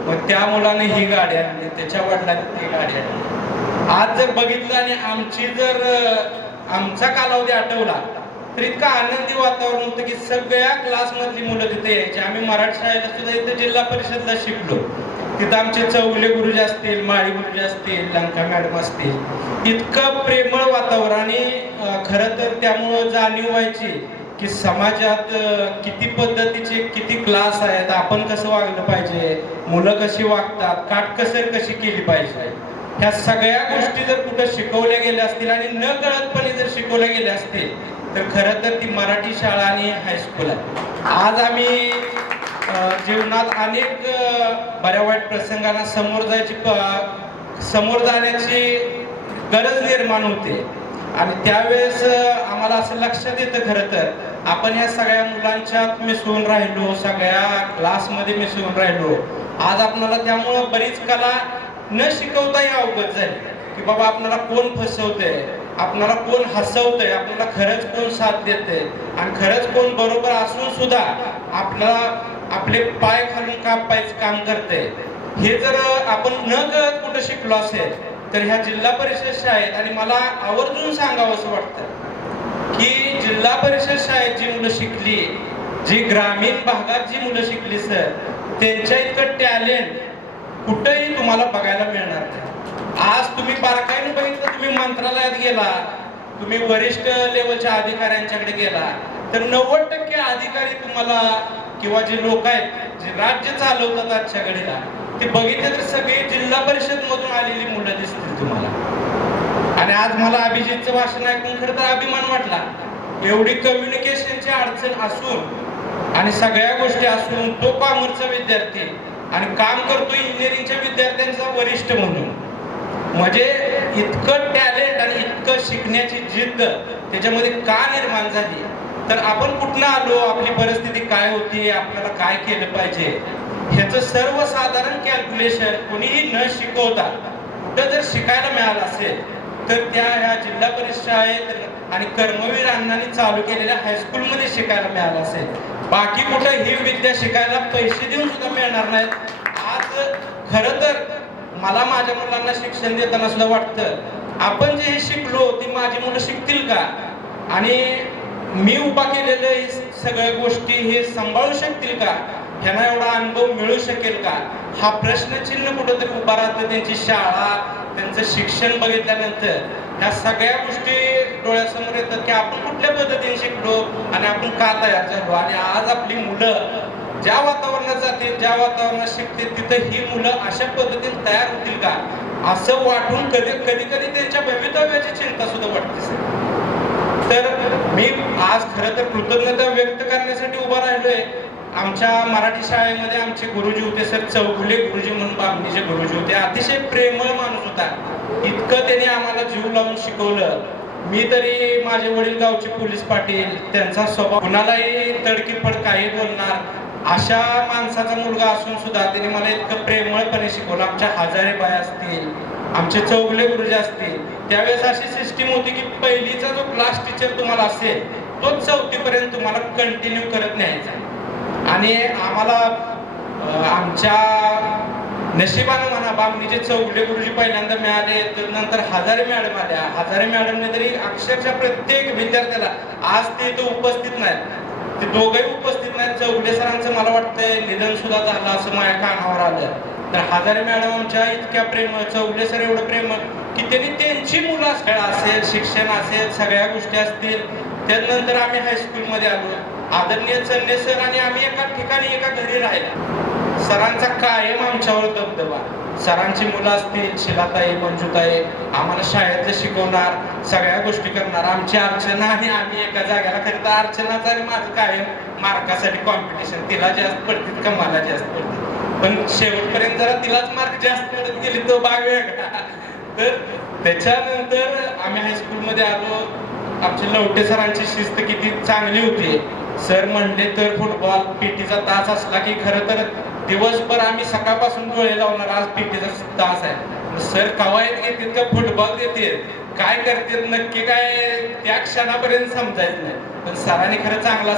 मग त्या मुलाने ही गाडी आणली, त्याच्या वडिलांनी ती गाडी आणली. आज जर बघितलं आणि आमचा कालावधी आठवला तर इतकं आनंदी वातावरण होतं की सगळ्या क्लासमधली मुलं तिथे यायची. आम्ही मराठी शाळेला सुद्धा इथे जिल्हा परिषदला शिकलो, तिथं आमचे चौगले गुरुजी असतील, माळी गुरुजी असतील, लंका मॅडम असतील, इतकं प्रेमळ वातावरण. आणि खरं तर त्यामुळं जाणीव व्हायची की समाजात किती पद्धतीचे किती क्लास आहेत, आपण कसं वागलं पाहिजे, मुलं कशी वागतात, काटकसर कशी केली पाहिजे. ह्या सगळ्या गोष्टी जर कुठं शिकवल्या गेल्या असतील आणि न कळतपणे जर शिकवल्या गेल्या असतील तर खरं तर ती मराठी शाळा आणि हायस्कूल आहे. आज आम्ही जीवनात अनेक बऱ्या वाईट प्रसंगांना समोर जाण्याची गरज निर्माण होते आणि त्यावेळेस आम्हाला असं लक्षात येतं खरं तर आपण ह्या सगळ्या मुलांच्यात मिसळून राहिलो, सगळ्या क्लासमध्ये मिसळून राहिलो. आज आपल्याला त्यामुळं बरीच कला न शिकवताही अवगत झाली की बाबा आपल्याला कोण फसवतंय, आपल्याला कोण हसवतंय, आपल्याला खरंच कोण साथ देतंय आणि खरंच कोण बरोबर असून सुद्धा आपल्याला आपले पाय खालून कापायचं काम करतंय. हे जर आपण न कळत कुठं शिकलो असेल तर ह्या जिल्हा परिषद शाळेत, आणि मला आवर्जून सांगावं असं वाटतं की जिल्हा परिषद शाळेत जी मुलं शिकली, जी ग्रामीण भागात जी मुलं शिकली सर, त्यांच्या इतकं टॅलेंट कुठंही तुम्हाला बघायला मिळणार नाही. आज तुम्ही बारकाईने बघितलं, तुम्ही मंत्रालयात गेला, तुम्ही वरिष्ठ लेवलच्या अधिकाऱ्यांच्याकडे गेला तर 90% अधिकारी तुम्हाला किंवा जे लोक आहेत जे राज्य चालवतात आजच्या घडीला, ते बघितले तर सगळे जिल्हा परिषद मधून आलेली मुलं दिसतील तुम्हाला. आणि आज मला अभिजितचं भाषण ऐकून खरं तर अभिमान वाटला. एवढी कम्युनिकेशनची अडचण असून आणि सगळ्या गोष्टी असून तो कॉमर्सचा विद्यार्थी आणि काम करतो इंजिनिअरिंगच्या विद्यार्थ्यांचा वरिष्ठ म्हणून, म्हणजे इतकं टॅलेंट आणि इतकं शिकण्याची जिद्द त्याच्यामध्ये का निर्माण झाली, तर आपण कुठनं आलो, आपली परिस्थिती काय होती, आपल्याला काय केलं पाहिजे ह्याचं सर्वसाधारण कॅल्क्युलेशन कोणीही न शिकवता कुठं जर शिकायला मिळालं असेल तर त्या ह्या जिल्हा परिषद शाळेत आणि कर्मवीर अण्णांनी चालू केलेल्या हायस्कूलमध्ये शिकायला मिळालं असेल. बाकी कुठं ही विद्या शिकायला पैसे देऊन सुद्धा मिळणार नाहीत. आज खरं तर मला माझ्या मुलांना शिक्षण देताना सुद्धा वाटतं आपण जे हे शिकलो ती माझी मुलं शिकतील का, आणि मी उभा केलेले सगळ्या गोष्टी हे सांभाळू शकतील का, ह्यांना एवढा अनुभव मिळू शकेल का, हा प्रश्नचिन्ह कुठंतरी उभा राहतं. त्यांची शाळा, त्यांचं शिक्षण बघितल्यानंतर ह्या सगळ्या गोष्टी डोळ्यासमोर येतात की आपण कुठल्या पद्धतीने शिकलो आणि आपण का तयार झालो. आणि आज आपली मुलं ज्या वातावरणात जाते, ज्या वातावरणात शिकते, तिथं ही मुलं अशा पद्धतीने तयार होतील का असं वाटून कधी कधी त्यांच्या भवितव्याची चिंता सुद्धा वाटते. तर मी आज खरं तर कृतज्ञता व्यक्त करण्यासाठी उभा राहिलोय. आमच्या मराठी शाळेमध्ये आमचे गुरुजी होते सर चौगुले गुरुजी म्हणून, बामणीचे गुरुजी होते. अतिशय प्रेमळ माणूस होता. इतकं त्याने आम्हाला जीव लावून शिकवलं. मी तरी, माझे वडील गावचे पोलीस पाटील, त्यांचा स्वभाव कुणालाही तडकीफड काही बोलणार अशा माणसाचा मुलगा असून सुद्धा त्यांनी मला इतकं प्रेमळपणे शिकवलं. आमच्या हजारे बाय असतील, आमचे चौगुले गुरुजी असतील, त्यावेळेस अशी सिस्टीम होती की पहिलीचा जो क्लास टीचर तुम्हाला असेल तोच 4थी पर्यंत तुम्हाला कंटिन्यू करत न्यायचा. आणि आम्हाला आमच्या नशिबानं म्हणा बामणीचे चौगुले गुरुजी पहिल्यांदा मिळाले, तर नंतर हजारे मॅडम आल्या. हजारे मॅडमने तरी अक्षरशः प्रत्येक विद्यार्थ्याला, आज ते इथं उपस्थित नाहीत, ते दोघंही उपस्थित नाहीत. चौगुले सरांचं मला वाटतंय निधन सुद्धा झालं असं माझ्या कानावर आलं. तर हजारे मॅडम आमच्या इतक्या प्रेमळ, चौगुले सर एवढं प्रेमळ की त्यांनी त्यांची मुलं खेळ असेल, शिक्षण असेल, सगळ्या गोष्टी असतील. त्यानंतर आम्ही हायस्कूलमध्ये आलो. आदरणीय चन्ने सर आणि आम्ही एका ठिकाणी एका घरी राहिला. सरांचा कायम आमच्यावर दबदबा. सरांची मुलं असतील, शिलाताई, मंजुताई, आम्हाला शाळेतलं शिकवणार, सगळ्या गोष्टी करणार. आमची अर्चना आणि आम्ही एका जागेला, खरं तर अर्चनाचं आणि माझं कायम मार्कासाठी कॉम्पिटिशन, तिला जास्त पडतील का मला जास्त पडतील, पण शेवटपर्यंत जरा तिलाच मार्क जास्त पडत गेली तो भाग वेगळा. तर त्याच्यानंतर आम्ही हायस्कूलमध्ये आलो. आमच्या लवटे सरांची शिस्त किती चांगली होती. सर म्हणले तर फुटबॉल पीटीचा तास असला की खरं तर दिवसभर आम्ही सकाळपासून डोळे लावणार, आज पीटीचा तास आहे. सर कवायत घेतील का फुटबॉल देतील, काय करतील नक्की काय त्या क्षणापर्यंत समजायचं नाही. पण सरांनी खरं चांगला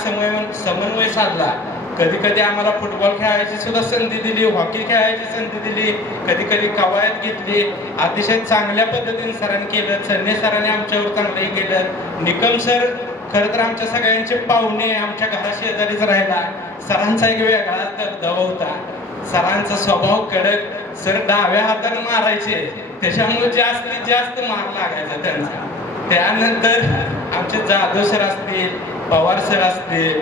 समन्वय साधला. कधी कधी आम्हाला फुटबॉल खेळायची सुद्धा संधी दिली, हॉकी खेळायची संधी दिली, कधी कधी कवायत घेतली. अतिशय चांगल्या पद्धतीने सरांनी केलं. चन्ने सरांनी आमच्यावर चांगलंही केलं. निकम सर खरं तर आमच्या सगळ्यांचे पाहुणे, आमच्या घराशेजारीच राहिला. सरांचा एक वेगळाच दबदबा होता. सरांचा स्वभाव कडक. सर डाव्या हाताने मारायचे, त्याच्यामुळे जास्तीत जास्त मार लागायचा त्यांचा. त्यानंतर आमचे जाधव सर असतील, पवार सर असतील,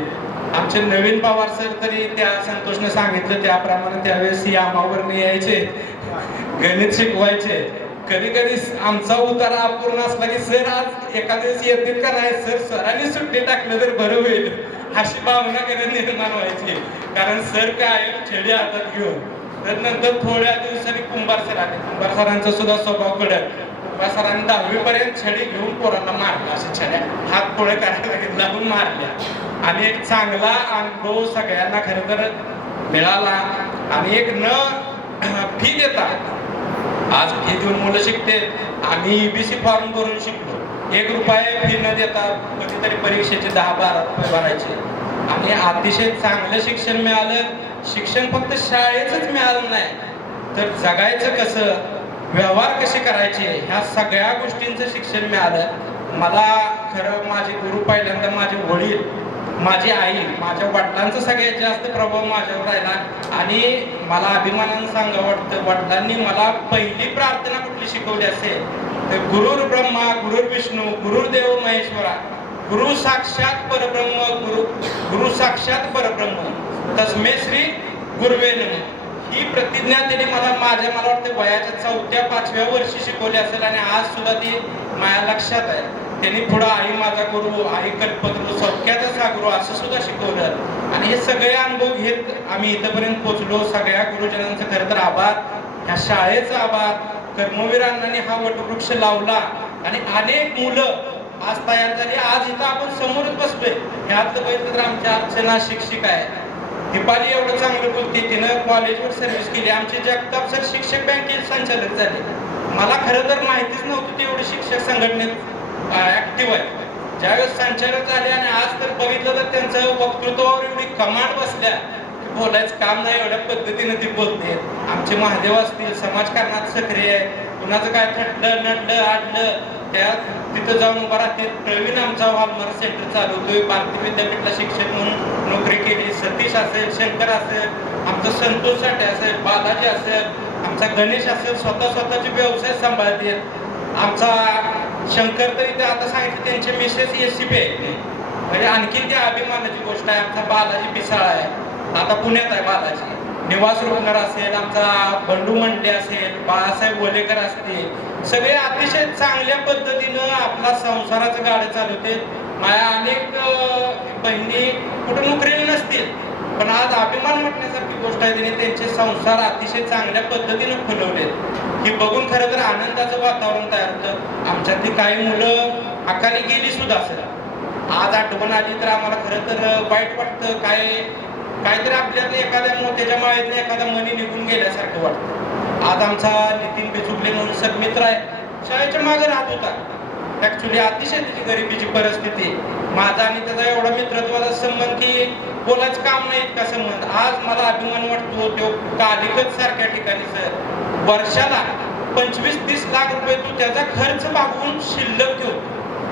आमचे नवीन पवार सर तरी त्या संतोषने सांगितलं त्याप्रमाणे त्यावेळेस यामावर यायचे, गणित शिकवायचे. कधी कधी आमचा उतारा अपूर्ण असला की सर आज एखाद्या दिवस येतील का नाही, सरांनी सुट्टी टाकलं तर बरं होईल अशी भावना कधी निर्माण व्हायची. कारण सर कायम छडी हातात घेऊन. तर नंतर थोड्या दिवसांनी कुंभार सर आले. कुंभार सरांचा सुद्धा स्वभाव कडक. कुंभार सरांनी 10वी पर्यंत छडी घेऊन पोरांना मारला, अशा छड्या हात पोळे करायला लागून मारल्या. आणि एक चांगला अनुभव सगळ्यांना खरं तर मिळाला. आणि एक न फी देता, आज फी देऊन मुलं शिकते. आम्ही EBC फॉर्म भरून शिकलो. 1 रुपया फी न देता कधीतरी परीक्षेचे 10-12 रुपये भरायचे. आणि अतिशय चांगलं शिक्षण मिळालं. शिक्षण फक्त शाळेचंच मिळालं नाही, तर जगायचं कसं, व्यवहार कसे करायचे, ह्या सगळ्या गोष्टींचं शिक्षण मिळालं मला. खरं माझे गुरु पहिल्यांदा माझे वडील, माझी आई, माझ्या वडिलांचा सगळ्यात जास्त प्रभाव माझ्यावर राहिला. आणि मला अभिमानानं सांगा वाटतं, वडिलांनी मला पहिली प्रार्थना कुठली शिकवली असेल तर गुरुर ब्रह्मा गुरुर विष्णू गुरुर्देव महेश्वरा, गुरु साक्षात परब्रह्म, गुरु साक्षात परब्रह्म तस्मै श्री गुरुवे नमः. ही प्रतिज्ञा त्यांनी मला वाटतं वयाच्या 4-5व्या वर्षी शिकवली असेल आणि आज सुद्धा ती माझ्या लक्षात आहे. त्यांनी पुढं आई माझा गुरु, आई कल्पतरू, सौख्याचा गुरु असं सुद्धा शिकवलं. आणि हे सगळे अनुभव घेत आम्ही इथपर्यंत पोहोचलो. सगळ्या गुरुजनांचं खरं तर आभार, ह्या शाळेचा आभार, कर्मवीरांनी हा वटवृक्ष लावला आणि अनेक मुलं आज तयार झाली. आज इथं आपण समोरच बसलोय. ह्यातलं बघितलं तर आमच्या अर्चना शिक्षिका आहे, दीपाली एवढं चांगलं बोलते, तिनं कॉलेजवर सर्व्हिस केली. आमचे जगताप सर शिक्षक बँकेचे संचालक झाले. मला खरं तर माहितीच नव्हतं ते एवढे शिक्षक संघटनेत ऍक्टिव्ह आहे. ज्यावेळेस संचालक झाले आणि आज तर बघितलं तर त्यांचं वक्तृत्वावर एवढी कमांड बसल्या, बोलायचं काम नाही एवढ्या पद्धतीने ती बोलते. आमचे महादेव असतील समाजकारणात सक्रिय आहे, कुणाचं काय थटलं नडलं आडलं त्या तिथं जाऊन उभा राहते. प्रवीण आमचा हॉलमार्क सेंटर चालवतोय, भारतीय विद्यापीठला शिक्षक म्हणून नोकरी केली. सतीश असेल, शंकर असेल, आमचं संतोष साठे असेल, बालाजी असेल, आमचा गणेश असेल, स्वतःचे व्यवसाय सांभाळते. आमचा शंकर तरी ते आता सांगितलं त्यांचे मिसेस SCP आहे, म्हणजे आणखी त्या अभिमानाची गोष्ट आहे. आमचा बालाजी पिसाळ आहे, आता पुण्यात आहे बालाजी. निवास रुग्णर असेल, आमचा बंडू मंडे असेल, बाळासाहेब वलेकर असतील, सगळे अतिशय चांगल्या पद्धतीनं आपला संसाराचं गाडं चालवते. माझ्या अनेक बहिणी कुठं नोकरीला नसतील पण आज अभिमान वाटण्यासारखी गोष्ट आहे. त्यांनी त्यांचे संसार अतिशय चांगल्या पद्धतीनं फुलवलेत. ही बघून खरं तर आनंदाचं वातावरण तयार होतं. आमच्यातली काही मुलं अकाली गेली सुद्धा असेल. आज आठवण आली तर आम्हाला खरं तर वाईट वाटतं. काहीतरी आपल्याला एखाद्या मोठ्याच्या माळेतनं एखादा मनी निघून गेल्यासारखं वाटतं. आज आमचा नितीन बेचुकले म्हणून सदमित्र आहे, शाळेच्या मागे राहत होता. ऍक्च्युली अतिशय त्याची गरिबीची परिस्थिती, माझा आणि त्याचा एवढा मित्रत्वाचा संबंध की बोलायचं काम नाही इतका संबंध. आज मला अभिमान वाटतो तो कालिकत सारख्या ठिकाणी सर वर्षाला 25-30 लाख रुपये तो त्याचा खर्च भागवून शिल्लक ठेवतो.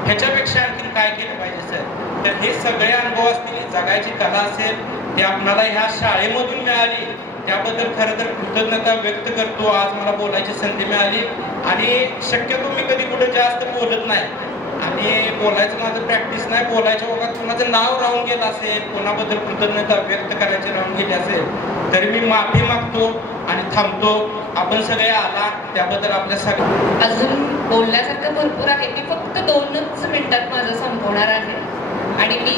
ह्याच्यापेक्षा आणखी काय केलं पाहिजे सर? तर हे सगळे अनुभव असतील, जगायची कला असेल ती आपल्याला ह्या शाळेमधून मिळाली, त्याबद्दल खरं तर कृतज्ञता व्यक्त करतो. आज मला बोलायची संधी मिळाली आणि शक्यतो मी कधी कुठे जास्त बोलत नाही आणि बोलायचं माझं प्रॅक्टिस नाही. बोलायच्या वगैरे कोणाचं नाव राहून गेलं असेल, कोणाबद्दल कृतज्ञता व्यक्त करायची राहून गेली असेल तरी मी माफी मागतो आणि थांबतो. आपण सगळे आला त्याबद्दल आपल्या सगळ्या अजून बोलण्यासारखं भरपूर आहे. मी फक्त 2च मिनिटात माझं संपवणार आहे आणि मी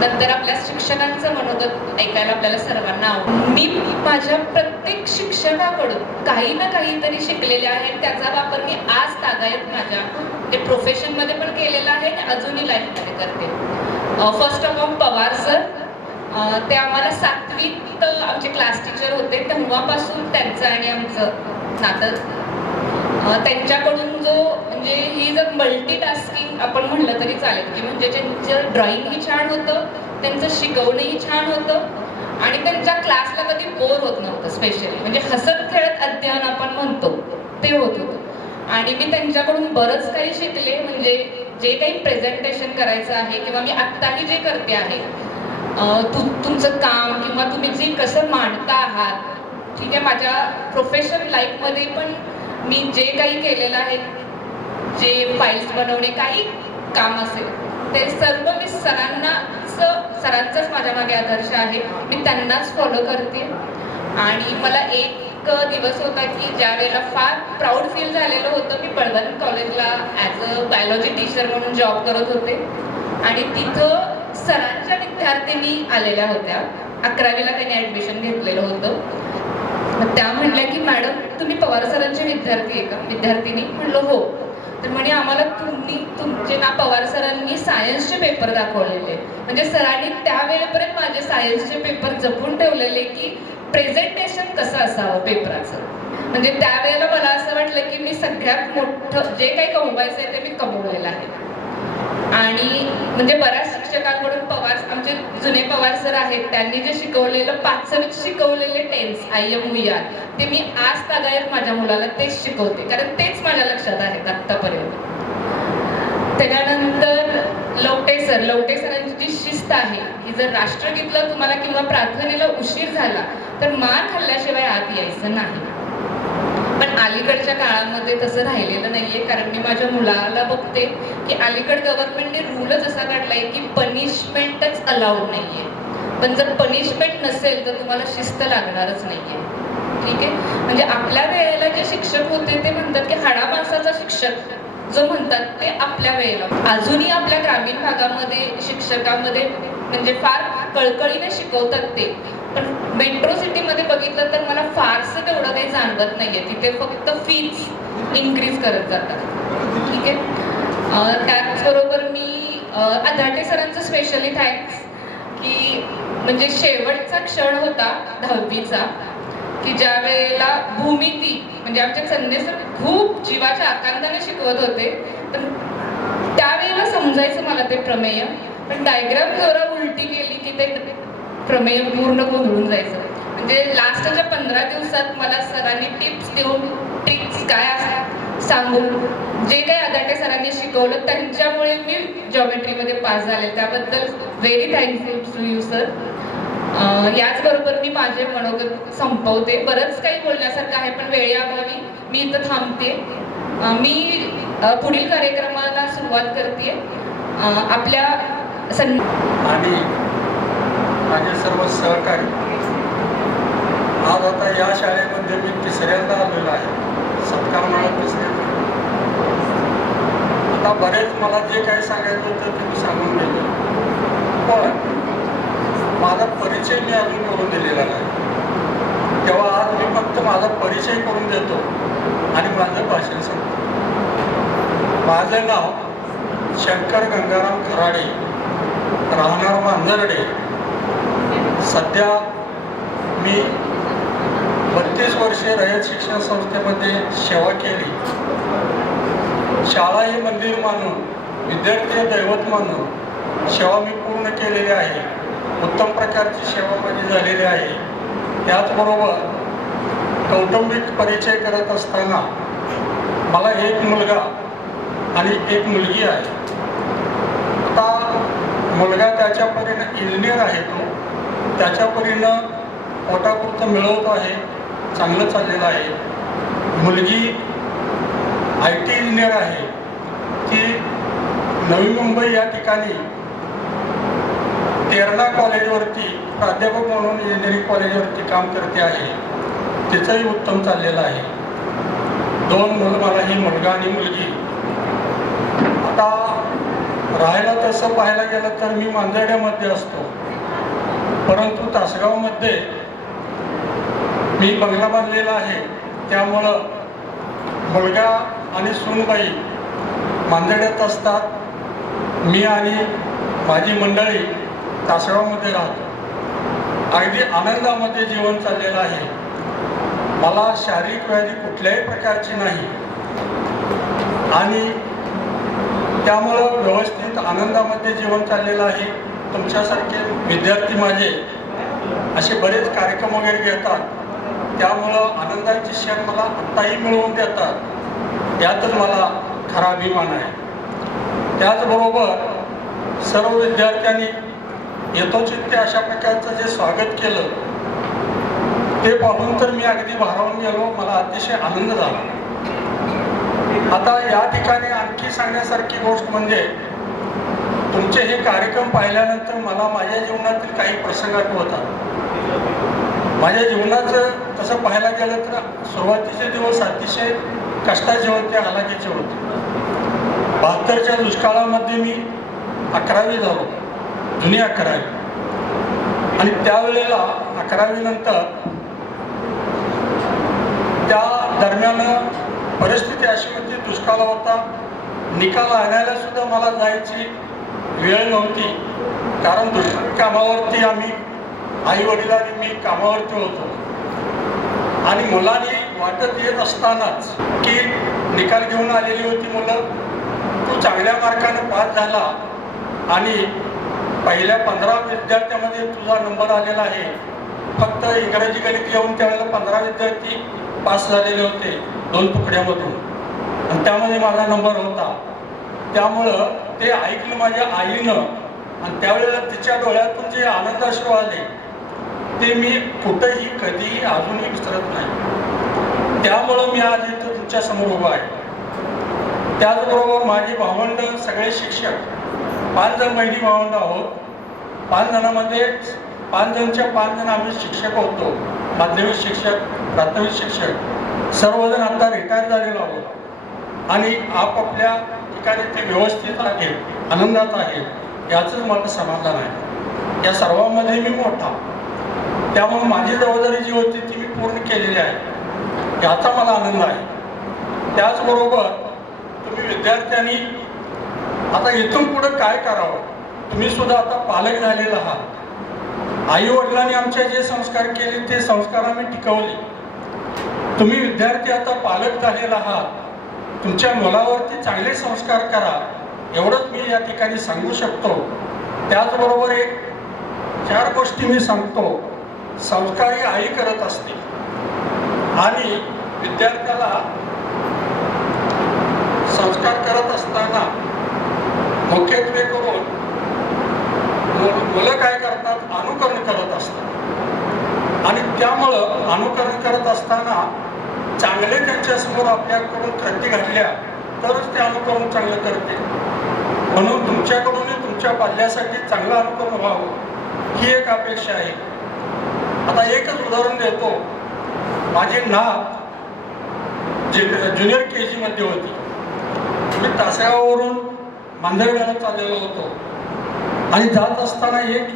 नंतर आपल्या शिक्षकांचं मनोगत ऐकायला आपल्याला सर्वांना आवडेल. मी माझ्या प्रत्येक शिक्षकाकडून काही ना काहीतरी शिकलेले आहे. त्याचा वापर मी आज तागायत माझ्या प्रोफेशनमध्ये पण केलेला आहे आणि अजूनही लाईफमध्ये करते. First of all Pawar sir, ते आम्हाला 7वीत आमचे क्लास टीचर होते. तेव्हापासून त्यांचं आणि आमचं नातं. त्यांच्याकडून जो म्हणजे ही जर मल्टीटास्किंग आपण म्हणलं तरी चालेल की म्हणजे त्यांचं ड्रॉइंगही छान होतं, त्यांचं शिकवणंही छान होतं आणि त्यांच्या क्लासला कधी बोर होत नव्हतं. स्पेशली म्हणजे हसत खेळत अध्ययन आपण म्हणतो ते होत होतं. आणि मी त्यांच्याकडून बरंच काही शिकले. म्हणजे जे काही प्रेझेंटेशन करायचं आहे किंवा मी आत्ताही जे करते आहे, तुमचं काम किंवा तुम्ही जे कसं मांडता आहात, ठीक आहे. माझ्या प्रोफेशनल लाईफमध्ये पण मी जे काही केलेलं आहे, जे फाईल्स बनवणे काही काम असेल ते सर्व मी सरांचाच माझ्या मागे आदर्श आहे. मी त्यांनाच फॉलो करते. आणि मला एक दिवस होता की ज्या वेळेला फार प्राऊड फील झालेलं होतं. मी पळवण कॉलेजला ॲज अ बायोलॉजी टीचर म्हणून जॉब करत होते आणि तिथं सरांच्या विद्यार्थिनी आलेल्या होत्या. 11वीला त्यांनी ॲडमिशन घेतलेलं होतं. त्या म्हणल्या की मॅडम तुम्ही पवार सरांचे विद्यार्थी आहे का? विद्यार्थिनी. म्हणलो हो. तर म्हणे आम्हाला तुमचे ना पवार सरांनी सायन्सचे पेपर दाखवलेले. म्हणजे सरांनी त्यावेळेपर्यंत माझे सायन्सचे पेपर जपून ठेवलेले की प्रेझेंटेशन कसं असावं पेपराचं. म्हणजे त्यावेळेला मला असं वाटलं की मी सगळ्यात मोठं जे काही कमवायचं आहे ते मी कमवलेलं आहे. आणि म्हणजे बऱ्याच शिक्षकांकडून आमचे जुने पवार सर आहेत, त्यांनी जे शिकवलेलं 5वीत शिकवलेले टेन्स IM we are ते मी आज तागायत माझ्या मुलाला तेच शिकवते, कारण तेच माझ्या लक्षात आहेत आत्तापर्यंत. त्याच्यानंतर लवटे सरांची जी शिस्त आहे की जर राष्ट्रगीतला तुम्हाला किंवा प्रार्थनेला उशीर झाला तर मार खाल्ल्याशिवाय आत यायचं नाही. पण अलीकडच्या काळामध्ये तसं राहिलेलं नाहीये, कारण मी माझ्या मुलाला बघते की अलीकड गव्हर्नमेंटने रूलच असा काढलाय की पनिशमेंटच अलाउड नाहीये. पण जर पनिशमेंट नसेल तर तुम्हाला शिस्त लागणारच नाहीये. ठीक आहे, म्हणजे आपल्या वेळेला जे शिक्षक होते ते म्हणतात की हाडा माणसाचा शिक्षक जो म्हणतात ते आपल्या वेळेला अजूनही आपल्या ग्रामीण भागामध्ये शिक्षकांमध्ये म्हणजे फार कळकळीने शिकवतात ते. पण मेट्रो सिटीमध्ये बघितलं तर मला फारसं तेवढं काही जाणवत नाहीये. तिथे फक्त फीज इन्क्रीज करत जातात. ठीक आहे, त्याचबरोबर मी आधाटे सरांचं स्पेशली थँक्स की म्हणजे शेवटचा क्षण होता 10वीचा की ज्या वेळेला भूमिती म्हणजे आमचे संदेश सर खूप जीवाच्या आकांताने शिकवत होते, पण त्यावेळेला समजायचं मला ते प्रमेय, पण डायग्राम जरा उलटी केली की ते प्रमेय पूर्ण गोंधळून जायचं. म्हणजे लास्टच्या 15 दिवसात मला सरांनी टिप्स देऊन ट्रिक्स काय असतात सांगून जे काही आदाटे सरांनी शिकवलं त्यांच्यामुळे मी जॉमेट्रीमध्ये पास झाले. त्याबद्दल very thank you to you sir. याचबरोबर मी माझे मनोगत संपवते. बरंच काही बोलण्यासारखं आहे पण वेळेअभावी मी इथं थांबते. मी पुढील कार्यक्रमाला सुरुवात करते. आपल्या आणि माझे सर्व सहकारी आज आता या शाळेमध्ये मी तिसऱ्यांदा आलेलो आहे. सत्कार मिळत तिसऱ्यांदा. आता बरेच मला जे काही सांगायचं होतं ते मी सांगून गेलो, पण माझा परिचय मी अजून करून दिलेला नाही. तेव्हा आज मी फक्त माझा परिचय करून देतो आणि माझं भाषण सांगतो. माझं नाव शंकर गंगाराम खराडे, राहणार मांजर्डे. सध्या मी 32 वर्षे रयत शिक्षण संस्थेमध्ये सेवा केली. शाळा हे मंदिर मानून, विद्यार्थी हे दैवत मानून सेवा मी पूर्ण केलेली आहे. उत्तम प्रकारची सेवा माझी झालेली आहे. त्याचबरोबर कौटुंबिक परिचय करत असताना मला एक मुलगा आणि एक मुलगी आहे. आता मुलगा त्याच्या परीनं इंजिनियर आहे, तो त्याच्या परीनं पोटापुरतं मिळवतो आहे, चांगलं चाललेलं आहे. मुलगी IT इंजिनियर आहे. ती नवी मुंबई या ठिकाणी तेरणा कॉलेजवरती प्राध्यापक म्हणून इंजिनिअरिंग कॉलेजवरती काम करते आहे. तिचंही उत्तम चाललेलं आहे. 2 मुलं मला, ही मुलगा आणि मुलगी. आता राहायला तसं पाहायला गेलं तर मी मांजर्ड्यामध्ये असतो, परंतु तासगावमध्ये मी बंगला बांधलेला आहे. त्यामुळं मुलगा आणि सूनबाई मांजर्ड्यात असतात. मी आणि माझी मंडळी तासगावमध्ये राहतो. अगदी आनंदामध्ये जीवन चाललेलं आहे. मला शारीरिक व्याधी कुठल्याही प्रकारची नाही आणि त्यामुळं व्यवस्थित आनंदामध्ये जीवन चाललेलं आहे. तुमच्यासारखे विद्यार्थी माझे असे बरेच कार्यक्रम वगैरे घेतात, त्यामुळं आनंदाचे क्षण मला आत्ताही मिळवून देतात. यातच मला खरा अभिमान आहे. त्याचबरोबर सर्व विद्यार्थ्यांनी यथोचित अशा प्रकारचं जे स्वागत केलं ते पाहून तर मी अगदी भारावून गेलो. मला अतिशय आनंद झाला. आता या ठिकाणी आणखी सांगण्यासारखी गोष्ट म्हणजे तुमचे हे कार्यक्रम पाहिल्यानंतर मला माझ्या जीवनातील काही प्रसंग आठवतात. माझ्या जीवनाचं तसं पाहायला गेलं तर सुरुवातीचे दिवस अतिशय कष्टाचे होते, हालाकीचे होते. 72च्या दुष्काळामध्ये मी 11वी झालो, जुनी 11वी. आणि त्यावेळेला 11वी नंतर त्या दरम्यान परिस्थिती अशी होती, दुष्काळ होता. निकाल आणायला सुद्धा मला जायची वेळ नव्हती, कारण दुसऱ्या कामावरती आम्ही आई वडिलांनी मी कामावरती होतो. आणि मुलांनी वाटत येत असतानाच की निकाल घेऊन आलेली होती मुलं, तू चांगल्या मार्कानं पास झाला आणि पहिल्या 15 विद्यार्थ्यामध्ये तुझा नंबर आलेला आहे. फक्त इंग्रजी गणित घेऊन त्यावेळेला 15 विद्यार्थी पास झालेले होते 2 तुकड्यामधून, आणि त्यामध्ये माझा नंबर होता. त्यामुळं ते ऐकलं माझ्या आईनं, आणि त्यावेळेला तिच्या डोळ्यातून जे आनंदाश्रू आले ते मी कुठंही कधीही अजूनही विसरत नाही. त्यामुळं मी आज इथं तुमच्या समोर उभा आहे. त्याचबरोबर माझी भावंड सगळे शिक्षक, 5 जण बहिणी भावंड आहोत. 5 जणांमध्ये 5 जणच्या 5 जण आम्ही शिक्षक होतो, माध्यमिक शिक्षक, प्राथमिक शिक्षक. सर्वजण आता रिटायर झालेलो आहोत आणि आपापल्या ठिकाणी ते व्यवस्थित आहेत, आनंदात आहेत, याचंच मला समाधान आहे. या सर्वांमध्ये मी मोठा, त्यामुळे माझी जबाबदारी जी होती ती मी पूर्ण केलेली आहे, याचा मला आनंद आहे. त्याचबरोबर तुम्ही विद्यार्थ्यांनी आता इथून पुढे काय करावं, तुम्ही सुद्धा आता पालक झालेला आहात. आई वडिलांनी आमचे जे संस्कार केले ते संस्कार आम्ही टिकवले. तुम्ही विद्यार्थी आता पालक झालेला आहात, तुमच्या मुलावरती चांगले संस्कार करा, एवढंच मी या ठिकाणी सांगू शकतो. त्याचबरोबर एक 4 गोष्टी मी सांगतो. संस्कार ही आई करत असते, आणि विद्यार्थ्याला संस्कार करत असताना मुख्यत्वे करून मुलं काय करतात, अनुकरण करत असतात. आणि त्यामुळं अनुकरण करत असताना चांगले त्यांच्यासमोर आपल्याकडून कृती घडल्या तरच ते अनुकरण चांगलं करते. म्हणून तुमच्याकडूनही तुमच्या पाल्यासाठी चांगलं अनुकरण व्हावं ही एक अपेक्षा आहे. आता एकच उदाहरण देतो. माझी नात ज्युनियर KG मध्ये होती. मी तासगाववरून मांजरड्याला चाललेलो होतो, आणि जात असताना एक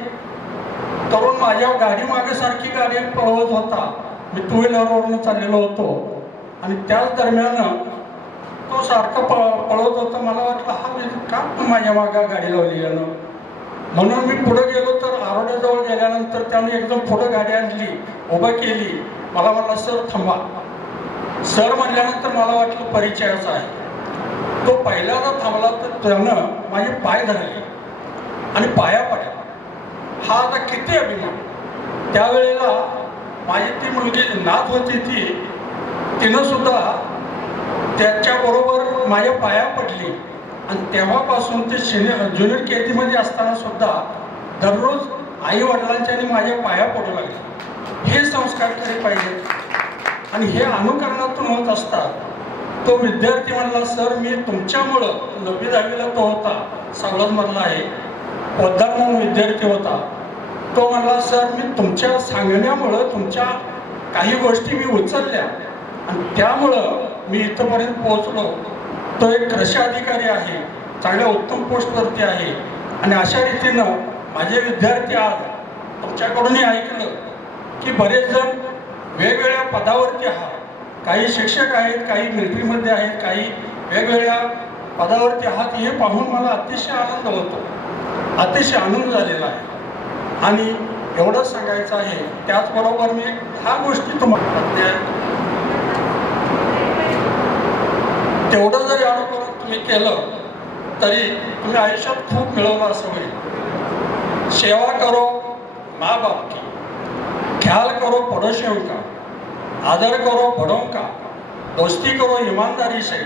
तरुण माझ्या गाडी मागेसारखी गाडी पळवत होता. मी 2 व्हीलरवरून चाललेलो होतो, आणि त्याच दरम्यान तो सारखा पळवत होता. मला वाटलं हा का माझ्या मागे गाडी लावली यानं, म्हणून मी पुढे गेलो. तर आरोड्याजवळ गेल्यानंतर त्याने एकदम पुढे गाडी आणली, उभं केली. मला म्हटलं सर थांबा. सर म्हणल्यानंतर मला वाटलं परिचयाचा आहे. तो पहिल्यांदा थांबला तर त्यानं माझे पाय धरले आणि पाया पडला. हा आता किती अभिमान. त्यावेळेला माझी ती मुलगी नात होती, तिनं सुद्धा त्याच्याबरोबर माझ्या पाया पडली, आणि तेव्हापासून ते ज्युनियर KG मध्ये असताना सुद्धा दररोज आई वडिलांच्या आणि माझ्या पाया पडू लागले. हे संस्कार केले पाहिजे, आणि हे अनुकरणातून होत असतात. तो विद्यार्थी म्हणला सर मी तुमच्यामुळं, 9वी 10वीला तो होता, सावळजमधला आहे, पोद्दार म्हणून विद्यार्थी होता. तो म्हणला सर मी तुमच्या सांगण्यामुळं तुमच्या काही गोष्टी मी उचलल्या, आणि त्यामुळं मी इथंपर्यंत पोहोचलो. तो एक कृषी अधिकारी आहे, चांगल्या उत्तम पोस्टवरती आहे, आणि अशा रीतीनं माझे विद्यार्थी आज तुमच्याकडूनही ऐकलं की बरेच जण वेगवेगळ्या पदावरती आहात. काही शिक्षक आहेत, काही मिलिटरीमध्ये आहेत, काही वेगवेगळ्या पदावरती आहात. हे पाहून मला अतिशय आनंद होतो, अतिशय आनंद झालेला आहे. आणि एवढंच सांगायचं आहे. त्याचबरोबर मी 10 गोष्टी तुम्हाला, तेवढं जरी अनुकरण तुम्ही केलं तरी तुम्ही आयुष्यात खूप मिळवलं असं होईल. सेवा करो माँ बाप की, ख्याल करो पड़ोसियों का, आदर करो बड़ों का, दोस्ती करो ईमानदारी से,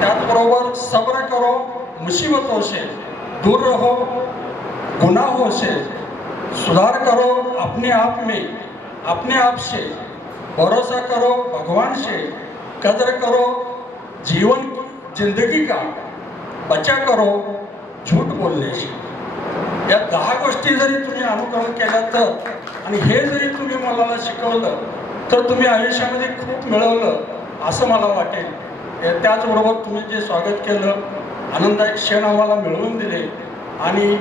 त्याचबरोबर सब्र करो मुसीबतों से, दूर रहो गुनाहों से, सुधार करो अपने आप में, अपने आप से, भरोसा करो भगवान से, कदर करो जीवन जिंदगी का, बचा करो झूठ बोलने से. या 10 गोष्टी जरी तुम्ही अनुकरण केल्या तर, आणि हे जरी तुम्ही मुलाला शिकवलं तर तुम्ही आयुष्यामध्ये खूप मिळवलं असं मला वाटेल. त्याचबरोबर तुम्ही जे स्वागत केलं, आनंदाचे क्षण आम्हाला मिळवून दिले, आणि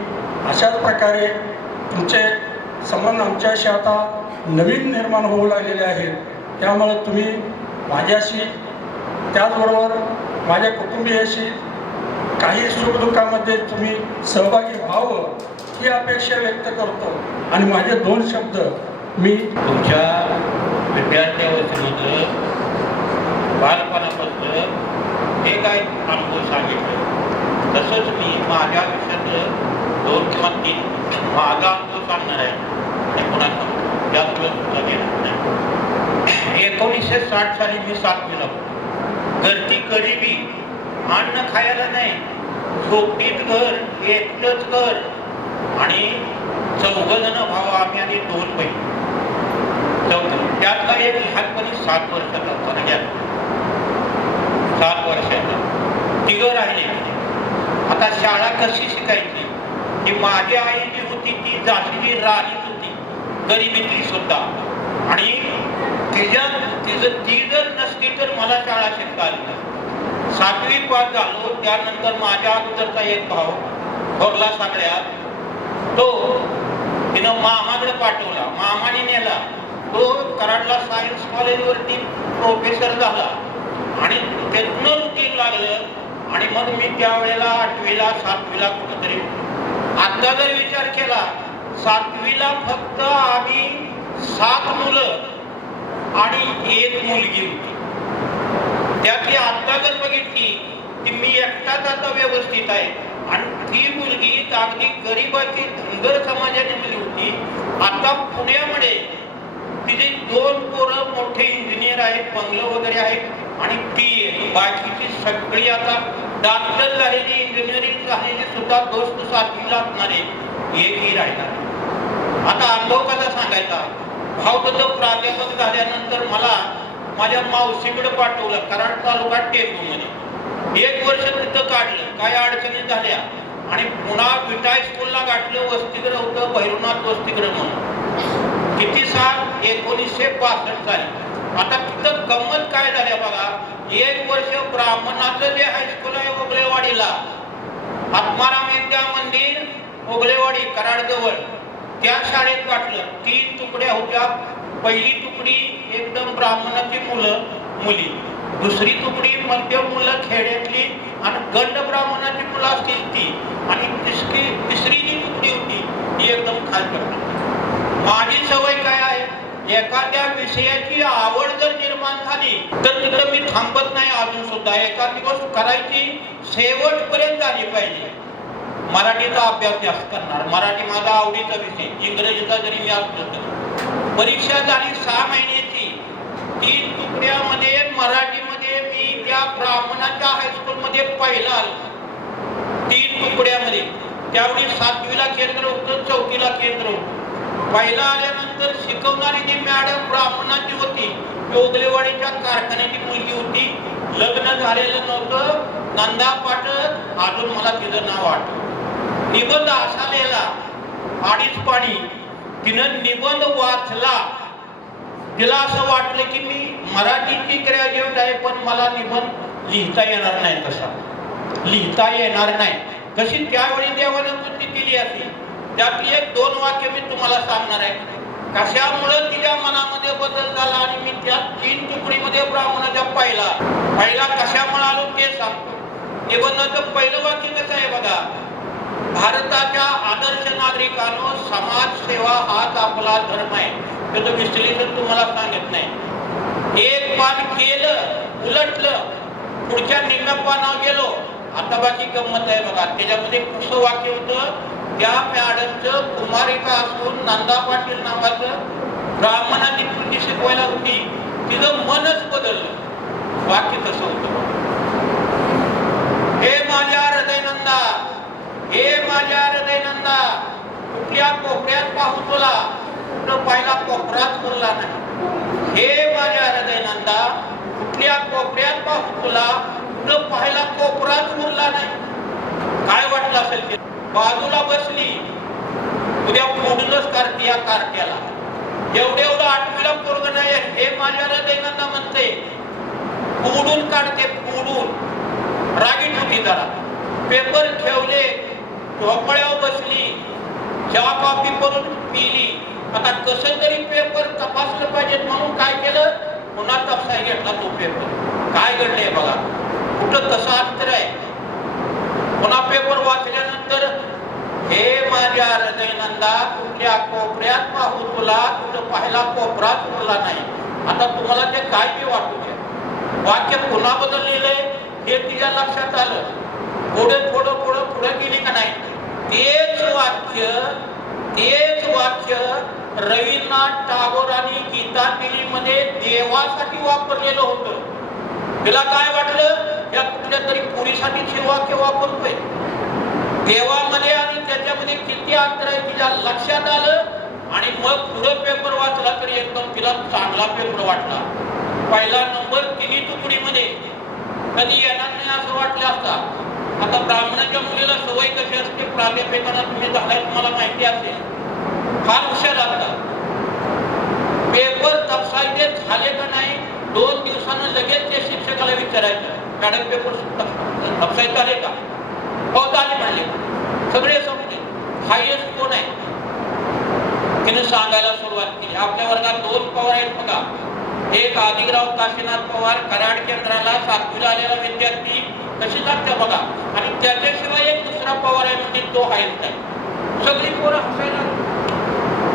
अशाच प्रकारे तुमचे संबंध आमच्याशी आता नवीन निर्माण होऊ लागलेले आहेत. त्यामुळे तुम्ही माझ्याशी, त्याचबरोबर माझ्या कुटुंबियाशी काही सुखदुःखामध्ये तुम्ही सहभागी व्हावं ही अपेक्षा व्यक्त करतो. आणि माझे 2 शब्द मी तुमच्या विद्यार्थ्यावरचं बालपणापासून हे काय अनुभव सांगितलं तसंच मी माझ्या आयुष्यातलं 2 किंवा 3 माझा अनुभव सांगणार आहे आणि कोणाचा जास्त वेळ घेणार नाही. 1960 साली मी 7वीला होतो. घरची गरिबी, अन्न खायला नाही, झोपडीत घर, एकटंच घर आणि 4 जण भाऊ आम्ही आणि 2 बहीण. त्यातला एक लहानपणी 7 वर्षाचा होता. 7 वर्षाचा 3 राहिले. आता शाळा कशी शिकायची? की माझी आई जी होती ती झालेली राणीच होती, गरिबीतली सुद्धा. आणि ती जर नसती तर मला शाळा शिकता आली नाही. 7वी पास झालो. त्यानंतर माझ्या अगोदरचा एक भाऊ थोरला सगळ्यात, तो तिनं मामाकडे पाठवला. मामाने नेला. तो कराडला सायन्स कॉलेजवरती प्रोफेसर झाला आणि त्यातनं रुटीन लागलं. आणि मग मी त्यावेळेला 8वीला 7वीला कुठंतरी, आता जर विचार केला 7वीला फक्त आम्ही 7 मुलं आणि 1 मुलगी होती. त्यातली आता जर बघितली की मी एकटाच आता व्यवस्थित आहे. आणि ती मुलगी अगदी गरिबाची धनगर समाजाची मुलगी होती. आता पुण्यामध्ये तिचे 2 पोरं मोठे इंजिनियर आहेत, बंगलं वगैरे आहेत. आणि ती बाकीची सगळी आता डॉक्टर झालेली, इंजिनिअरिंग झालेली सुद्धा दोस्त 7वीला असणारे एकही राहिला. आता अनुभव कसा सांगायचा? भाऊ तो प्राध्यापक झाल्यानंतर मला माझ्या मावशीकडे पाठवलं कराड तालुका टेंबूमध्ये. 1 वर्ष तिथं काढलं. काय अडचणी झाल्या आणि पुन्हा विटा स्कूलला गाठलं. वसतिगृह होतं, भैरवनाथ वसतिगृह म्हणून. किती साल? 1965 साली. आता तिथं गंमत काय झाल्या बघा. 1 वर्ष ब्राह्मणाचं जे हायस्कूल आहे ओगलेवाडीला, आत्माराम विद्या मंदिर ओगलेवाडी कराडजवळ, त्या शाळेत गाठलं. 3 तुकड्या होत्या. पहिली तुकडी एकदम ब्राह्मणाची मुलं मुली, दुसरी तुकडी मध्यम मुलं खेड्यातली आणि गंड ब्राह्मणाची मुलं असतील ती, आणि तिसरी जी तुकडी होती ती एकदम खालकडची. माझी सवय काय आहे? एखाद्या विषयाची आवड जर निर्माण झाली तर तिकडं मी थांबत नाही. अजून सुद्धा एखादी गोष्ट करायची शेवटपर्यंत झाली पाहिजे. मराठीचा अभ्यास जास्त करणार. मराठी माझा आवडीचा विषय. इंग्रजीचा जरी मी असलो तरी. परीक्षा झाली 6 महिन्याची. 3 तुकड्यामध्ये मराठीमध्ये मी त्या ब्राह्मणाच्या हायस्कूलमध्ये पहिला आलो. 3 तुकड्यामध्ये. त्यावेळी 7वीला केंद्र होतं, 4थीला केंद्र होतं. पहिला आल्यानंतर शिकवणारी जी मॅडम ब्राह्मणाची होती, ओगलेवाडीच्या कारखान्याची मुलगी होती. लग्न झालेलं नव्हतं. नंदा पाटक, अजून मला तिचं नाव आठवतं. निबंध असा लिहिला 2.5 पाणी. तिनं निबंध वाचला. तिला असं वाटलं की मी मराठीची ग्रॅज्युएट आहे पण मला निबंध लिहिता येणार नाही. तसा लिहिता येणार नाही. कशी त्यावेळी देवानं बुद्धी दिली असेल. त्यातली 1-2 वाक्य मी तुम्हाला सांगणार आहे. कशामुळे तिच्या मनामध्ये बदल झाला आणि मी त्या 3 तुकडीमध्ये ब्राह्मणाच्या पहिला कशामुळे आलो ते सांगतो. निबंधाचं पहिलं वाक्य कसं आहे बघा. भारताच्या आदर्श नागरिकांनो, समाजसेवा हाच आपला धर्म आहे. त्याचं विश्लेषण तुम्हाला सांगत नाही. 1 पान केलं, उलटलं, पुढच्या निम्म्या पानावर गेलो. आता बाकी गंमत आहे बघा. त्याच्यामध्ये कसं वाक्य होतं? त्या मॅडमचं कुमारिका असून नंदा पाटील नावाचं ब्राह्मणाची मुलगी शिकवायला होती. तिचं मनच बदललं. वाक्य कसं होतं? हे माझ्या हृदयनंदा, हे माझ्या हृदयनंदा, कुठल्या कोपऱ्यात पाहू तुला, कुठं पहिला कोपराच उरला नाही. हे माझ्या हृदयनंदा, कुठल्या कोपऱ्यात पाहू तुला, कुठं पहिला कोपराच उरला नाही. काय वाटलं असेल? बाजूला बसली. उद्या फोडूनच काढते या कार्ट्याला. एवढं 8वीला पोरगं नाही. हे माझ्या हृदयनंदा म्हणते. फोडून काढते, फोडून. रागीट होती जरा. पेपर ठेवले, झोपड्यावर बसली, चहा कॉफी करून पिली. आता कसं तरी पेपर तपासलं पाहिजे म्हणून काय केलं? पुन्हा तपसा घेतला तो पेपर. काय घडलंय बघा. कुठं कसं अंतर आहे. पुन्हा पेपर वाचल्यानंतर हे माझ्या हृदयनंदा, कुठल्या कोपऱ्यात पाहू तुला, कुठं पहिला कोपराच उरला नाही. आता तुम्हाला ते काय ते वाटू द्या. वाक्य पुन्हा बदललेलं आहे हे तिच्या लक्षात आलं. थोडं तेच वाक्य रवींद्रनाथ टागोरांनी गीतांजलीमध्ये देवासाठी वापरलेलं होतं. तिला काय वाटलं, या कुठल्या तरी पुरीसाठी हे वाक्य वापरतोय. देवामध्ये आणि त्याच्यामध्ये किती अंतर आहे तिच्या लक्षात आलं आणि मग पुढं पेपर वाचला तरी एकदम तिला चांगला पेपर वाटला. पहिला नंबर तिन्ही तुकडीमध्ये कधी येणार नाही असं वाटलं असता. आता ब्राह्मणाच्या मुलीला सवय कशी असते, प्राध्यापकांना तुम्ही झालाय तुम्हाला माहिती असेल, फार हुशार असतात. पेपर तपसायचे झाले का नाही 2 दिवसानं लगेच ते शिक्षकाला विचारायचं, मॅडम पेपर तपसायचे आले का? हो झाले म्हणले. सगळे समजले. हायेस्ट कोण आहे तिने सांगायला सुरुवात केली. आपल्या वर्गात 2 पवार आहेत बघा. एक आदिराव काशीनाथ पवार कराड केंद्राला 7वीला आलेला विद्यार्थी कशी लागते बघा, आणि त्याच्याशिवाय एक दुसरा पवार आहे म्हणजे तो हायेस्ट आहे. सगळी पोरं हसायला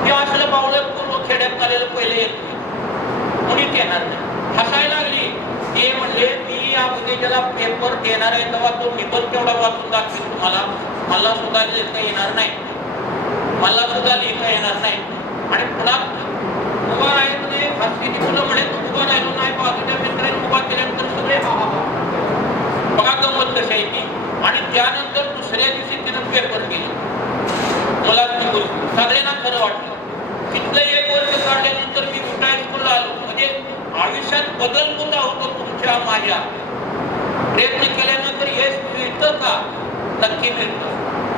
ते असलं पावलं पूर्ण खेड्यात आलेलं पहिले येत नाही, कोणीच येणार नाही. हसायला लागली. ते म्हणले मी या उद्याच्याला पेपर देणार आहे तेव्हा तो निबंध तेवढा वाचून दाखवेल तुम्हाला, मला सुद्धा लिहिता येणार नाही, मला सुद्धा लिहिता येणार नाही. आणि पुन्हा उभा राहिले हसकीची मुलं म्हणे उभा राहिलो नाही, बाजूच्या मित्रांनी उभा केल्यानंतर सगळे हा बघा गंमत कशी आहे ती. आणि त्यानंतर दुसऱ्या दिवशी तिनं पेपर केले. मला सगळ्यांना खरं वाटलं. तिथलं 1 वर्ष काढल्यानंतर मी मोठ्या हायस्कूलला आलो. म्हणजे आयुष्यात बदल होता होतो तुमच्या माझ्या प्रयत्न केल्यानंतर यश मिळतं का? नक्की मिळतं.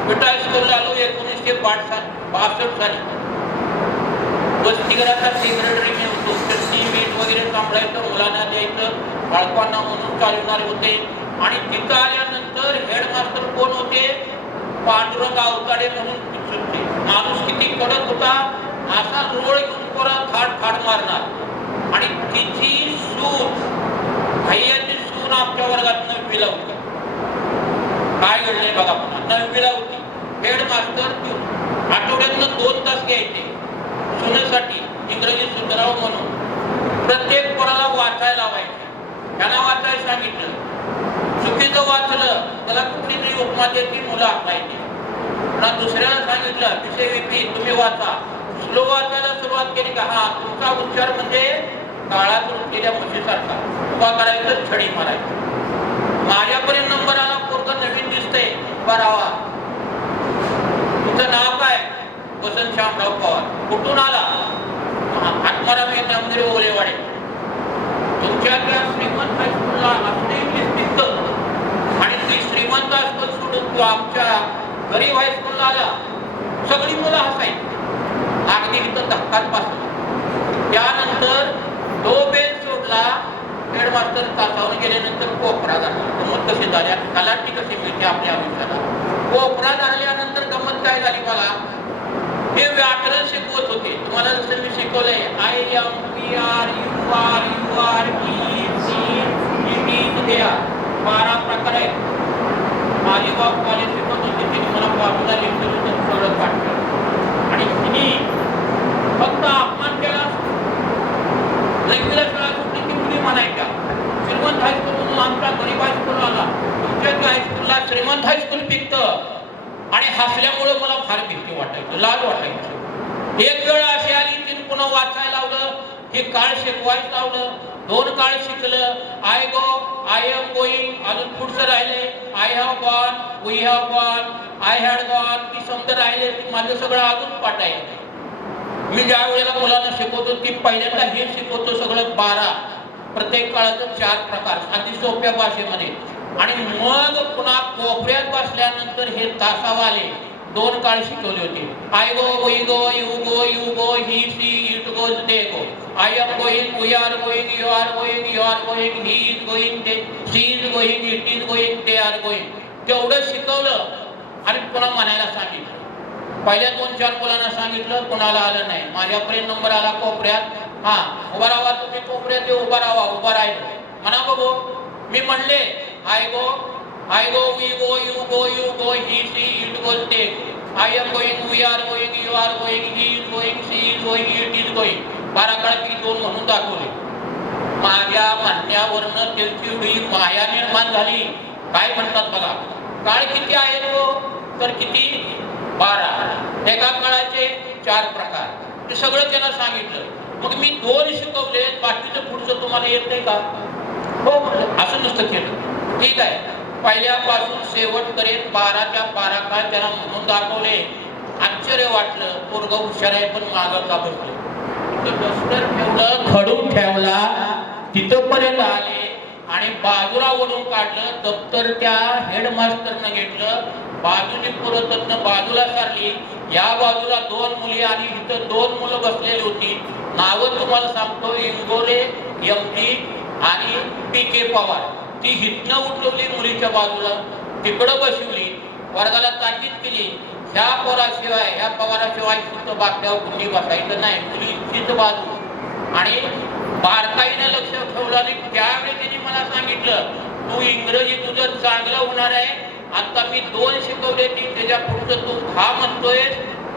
मोठ्या हायस्कूलला आलो 1962 साली. वसतिगृहाचा सेक्रेटरी मी होतो. मीठ वगैरे सांभाळायचं, मुलांना द्यायचं, बाळकांना म्हणून चालवणारे होते. आणि तिथं आल्यानंतर हेडमास्टर कोण होते? पांडुरंग अवताडे म्हणून होते. माणूस किती कडक होता, असा रोळ घेऊन पोरा थाट मारणार. आणि तिची सून, भैयाची सून आमच्या वर्गात 9वीला होती. काय घडलंय बघा, पुन्हा 9वीला होती. हेडमास्टर आठवड्यातनं 2 तास घ्यायचे सुनेसाठी इंग्रजी सुधारावं म्हणून. प्रत्येक पोराला वाचायला लावायचे. त्यांना वाचायला सांगितलं, चुकीचं वाचलं त्याला कुठली तरी उपमा द्यायची, मुलं आणायची. ना दुसऱ्याला सांगितलं विषय विपी तुम्ही वाचा. स्लो वाचायला सुरुवात केली का हा तुमचा उच्चार म्हणजे काळात रुटलेल्या म्हशीसारखा, उभा करायचं, छडी मारायचं. माझ्यापर्यंत नंबर आला, पोरगं नवीन दिसतंय, उभा राहावा. तुमचं नाव काय? वसंत श्यामराव पवार. कुठून आला? आत्माराम मंदिर ओलेवाडे. तुमच्या त्या श्रीमंत हायस्कूलला असणे इंग्लिश दिसतं आणि ती श्रीमंत हायस्कूल सोडून तू आमच्या गरीब हायस्कूलला आला. सगळी मुलं हसायची. अगदी इथं धक्काच बसला. त्यानंतर तो बेल सोडला. हेडमास्टर तासावर गेल्यानंतर कोपरा झाला. गमत कशी झाल्या, कलाटी कशी मिळते आपल्या आयुष्याला. कोपरा झाल्यानंतर गमत काय झाली मला, हे व्याकरण शिकवत होते. तुम्हाला जसं मी शिकवलंय I M P R U R U R E 12 प्रकार आहेत. माझे बाप कॉलेज शिकवत होते, तिने मला बाजूला लेक्चर सगळं काढलं. आणि तिने फक्त अपमान केला. लग्नाला शाळा सुटली की मुली म्हणायच्या श्रीमंत हायस्कूल म्हणून आमच्या गरीब हायस्कूल आला. तुमच्या हायस्कूलला श्रीमंत हायस्कूल पिकतं. आणि हसल्यामुळं मला फार भीती वाटायचं, लाज वाटायचं. एक वेळ अशी आली की पुन्हा वाचायला लावलं, हे काळ शिकवायला लावलं. 2 काळ शिकलं. I go, I am going, अजून पुढचं राहिले I have gone, we have gone, I had gone. ती शब्द राहिले. माझं सगळं अजून पाठ आहे. मी ज्या वेळेला मुलांना शिकवतो ती पहिल्यांदा हे शिकवतो सगळं 12 प्रत्येक काळाचं 4 प्रकार अति सोप्या भाषेमध्ये. आणि मग पुन्हा कोपऱ्यात बसल्यानंतर हे तासावाले 2 काळ शिकवले होते. I go, we go, you go, he she it goes, they go. I am going, we are going, you are going, you are going, he is going, they she is going, it is going, they are going. तेवढं शिकवलं आणि पुन्हा म्हणायला सांगितलं. पहिल्या 2-4 मुलांना सांगितलं, कोणाला आलं नाही. माझ्यापर्यंत नंबर आला कोपऱ्यात. हा उभा राहा तुम्ही कोपऱ्यात, उभा राहा. उभा राहिलो. म्हणा बघू. मी म्हणले I go, we go, you go, he she it goes, they go. I am going, we are going, you are going, he is going, she is going, it is going. 12 काळापैकी 2 म्हणून दाखवले. माझ्या म्हणण्यावरनं त्यांची माया निर्माण झाली. काय म्हणतात बघा, काळ किती आहे तो तर किती 12 एका काळाचे 4 प्रकार, ते सगळं त्यांना सांगितलं. मग मी 2 शिकवले, बाकीचं पुढचं तुम्हाला येत नाही का? हो म्हटलं. असं नुसतं केलं. ठीक आहे, पहिल्यापासून शेवटपर्यंत 12च्या 12 काळ त्यांना म्हणून दाखवले. आश्चर्य वाटलं, पोरगं हुशार आहे पण मागं का बसलं. डस्टर ठेवलं, खडू ठेवला, तिथपर्यंत आले आणि बाजूला ओढून काढलं. दप्तर त्या हेडमास्टरनं घेतलं, बाजूने पुरतनं बाजूला सारली. या बाजूला 2 मुली आणि इथं 2 मुलं बसलेली होती. नावं तुम्हाला सांगतो, इंगोले एमडी आणि PK पवार. ती हितनं उठवली मुलीच्या बाजूला, तिकडं बसवली, वर्गाला ताकीद केली, ह्या पोराशिवाय ह्या पवाराशिवाय सुद्धा बाकड्यावर कुणी बसायचं नाही, मुलीचीच बाजू. आणि बारकाईनं लक्ष ठेवलं. आणि त्यावेळी त्यांनी मला सांगितलं, तू इंग्रजी तुझं चांगलं होणार आहे. आता मी 2 शिकवले, ती त्याच्या पुढचं तू हा म्हणतोय,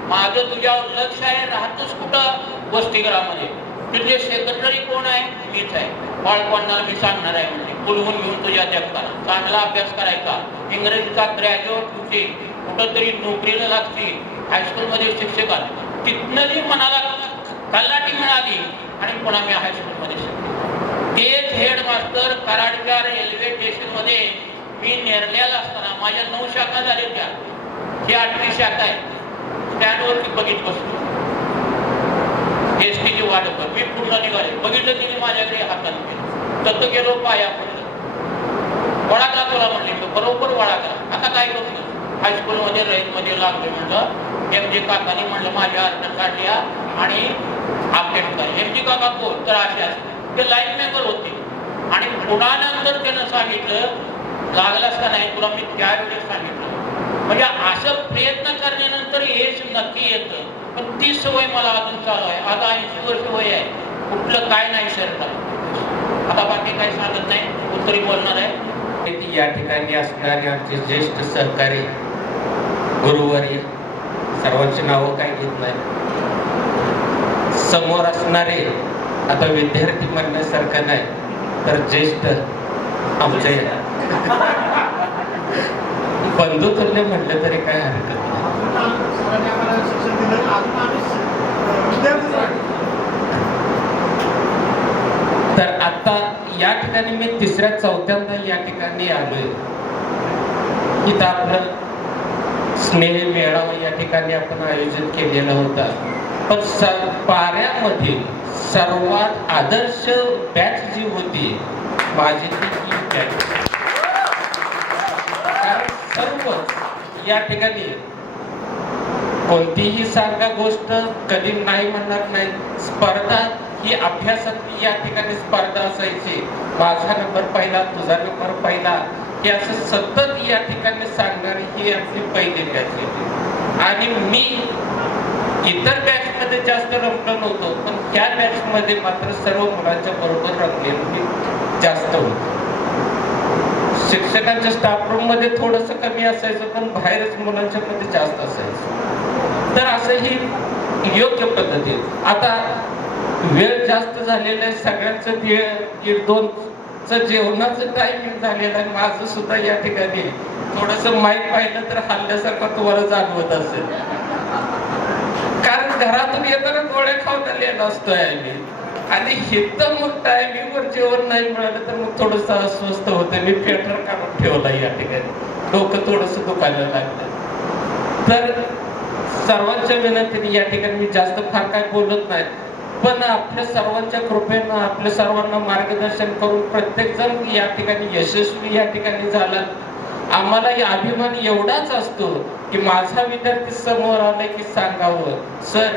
माझं तुझ्यावर लक्ष आहे. राहतोस कुठं? वसतिगृहामध्ये. तिथले सेक्रेटरी कोण आहे? मीच आहे. बाळपणाला मी सांगणार आहे म्हणजे बोलवून घेऊन तुझ्या जगताना चांगला अभ्यास करायचा, इंग्रजीचा ग्रॅज्युएट होती, कुठंतरी नोकरीला लागती, हायस्कूलमध्ये शिक्षकात. तिथनं जी मनाला कल्लाटी मिळाली आणि पुन्हा मी हायस्कूलमध्ये शिकलो. तेच हेडमास्टर कराडच्या रेल्वे स्टेशनमध्ये मी नेरल्याला असताना माझ्या 9 शाखा झाल्या त्या, ही 8वी शाखा आहे. स्टँडवरती बघित बसलो, एसटीची वाट बघ. मी पूर्ण निघाले, बघितलं तिने माझ्याकडे हाताने केलं, तत गेलो, पाया पडलं. वडाकला तुला म्हणले, तो बरोबर वडाकला. आता काय करू? हायस्कूलमध्ये रेल्वेमध्ये लागले. म्हणलं MG काकाने म्हणलं माझ्या अर्ज काढल्या आणि अपडेट कर. MG काका कोण? तर असे ते लाईन मेंबर होते. आणि पुन्हा नंतर त्यानं सांगितलं, लागलास का नाही तुला? मी त्यावेळी सांगितलं. म्हणजे असं प्रयत्न करण्यानंतर यश नक्की येतं. पण ती सवय मला अजून चालू आहे. आता 80 वर्ष वय आहे, कुठलं काय नाही सर. आता बाकी काही सांगत नाही, उत्तरी बोलणार आहे. या ठिकाणी असणारे आमचे ज्येष्ठ सहकारी गुरुवर्य, सर्वांची नावं काही घेत नाही. समोर असणारे आता विद्यार्थी म्हणण्यासारखं नाही, तर ज्येष्ठ आमचे बंधू तुल्य म्हटलं तरी काय हरकत नाही. तर आता या ठिकाणी मी 3ऱ्या-4थ्यांदा या ठिकाणी आलोय. इथं आपलं स्नेह मेळावा या ठिकाणी आपण आयोजित केलेला होता. पण पाऱ्यामध्ये सर्वात आदर्श बॅच जी होती माझी ती बॅच. कारण सर्व या ठिकाणी कोणतीही सांगा गोष्ट कधी नाही म्हणणार नाही. स्पर्धा ही अभ्यासातली या ठिकाणी स्पर्धा असायची. माझा नंबर पहिला, तुझा नंबर पहिला, हे असं सतत या ठिकाणी सांगणारी ही आपली पहिली बॅच होती. आणि मी इतर बॅच मध्ये जास्त रमलो नव्हतो, पण त्या बॅच मध्ये मात्र सर्व मुलांच्या बरोबर रमलेलो मी जास्त होतो. शिक्षकांच्या स्टाफ रूम मध्ये थोडस कमी असायचं, पण बाहेरच मुलांच्या मध्ये जास्त असायचं. तर असं ही योग्य पद्धती. आता वेळ जास्त झालेला आहे, सगळ्यांचं 1:30चं जेवणाचं टायमिंग झालेलं आहे. माझं सुद्धा या ठिकाणी थोडस माईक पाहिलं तर हल्ल्यासारखं तुम्हाला जाणवत असेल. कारण घरातून येताना गोळ्या खाऊन आलेला असतोय आम्ही, आणि इथं मग टायमिंगवर जेवण नाही मिळालं तर मग थोडस अस्वस्थ होतं. मी पेटर काढून ठेवला या ठिकाणी, डोकं थोडस दुखायला लागलं. तर सर्वांच्या विनंतीने या ठिकाणी मी जास्त फार काय बोलत नाही, पण आपल्या सर्वांच्या कृपेनं आपल्या सर्वांना मार्गदर्शन करून प्रत्येक जण या ठिकाणी यशस्वी या ठिकाणी झाला. आम्हाला अभिमान एवढाच असतो की माझा विद्यार्थी समोर आला की सांगावं, सर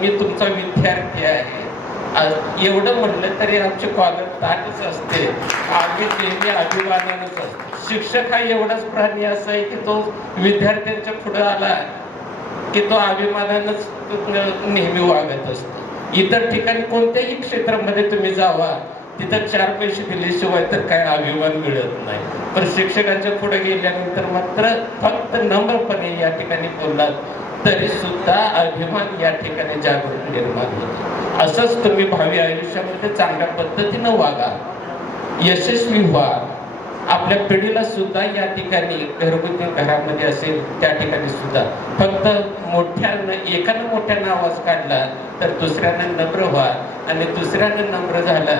मी तुमचा विद्यार्थी आहे. एवढं म्हणलं तरी आमची कॉलर ताटच असते. आम्ही नेहमी अभिमानानंच असतो. शिक्षक हा एवढाच प्राणी असा आहे की तो विद्यार्थ्यांच्या पुढे आला की तो अभिमानानंच नेहमी वागत असतो. इतर ठिकाणी कोणत्याही क्षेत्रामध्ये तुम्ही जावा, तिथं 4 पैसे दिल्याशिवाय तर काय अभिमान मिळत नाही. पण शिक्षकांच्या पुढे गेल्यानंतर मात्र फक्त नम्रपणे या ठिकाणी बोललात तरी सुद्धा अभिमान या ठिकाणी जागृत निर्माण होतो. असंच तुम्ही भावी आयुष्यामध्ये चांगल्या पद्धतीनं वागा, यशस्वी व्हा. आपल्या पिढीला सुद्धा या ठिकाणी घरगुती घरामध्ये असेल त्या ठिकाणी सुद्धा फक्त एकानं मोठ्यानं आवाज काढला तर दुसऱ्यानं नम्र व्हा आणि दुसऱ्यानं नम्र झाला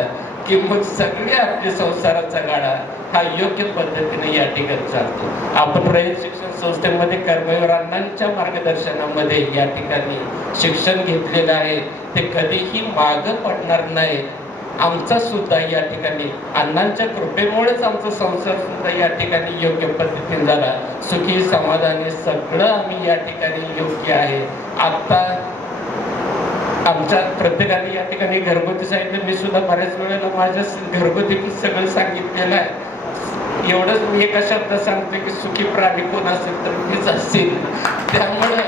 की मग सगळे आपल्या संसाराचा गाडा हा योग्य पद्धतीने या ठिकाणी चालतो. आपण रयत शिक्षण संस्थेमध्ये कर्मवीर अण्णांच्या मार्गदर्शनामध्ये या ठिकाणी शिक्षण घेतलेलं आहे. ते कधीही मागं पडणार नाही. आमचा सुद्धा या ठिकाणी अण्णांच्या कृपेमुळेच आमचा संसार सुद्धा या ठिकाणी योग्य पद्धतीने झाला. सुखी समाधानी सगळं आम्ही या ठिकाणी योग्य आहे. आता आमच्या प्रत्येकाने या ठिकाणी घरगुती सांगितलं. मी सुद्धा बऱ्याच वेळेला माझ्या घरगुती सगळं सांगितलेलं आहे. एवढंच मी एका शब्दात सांगतो की सुखी प्राणी कोण असेल तर मीच असेल. त्यामुळे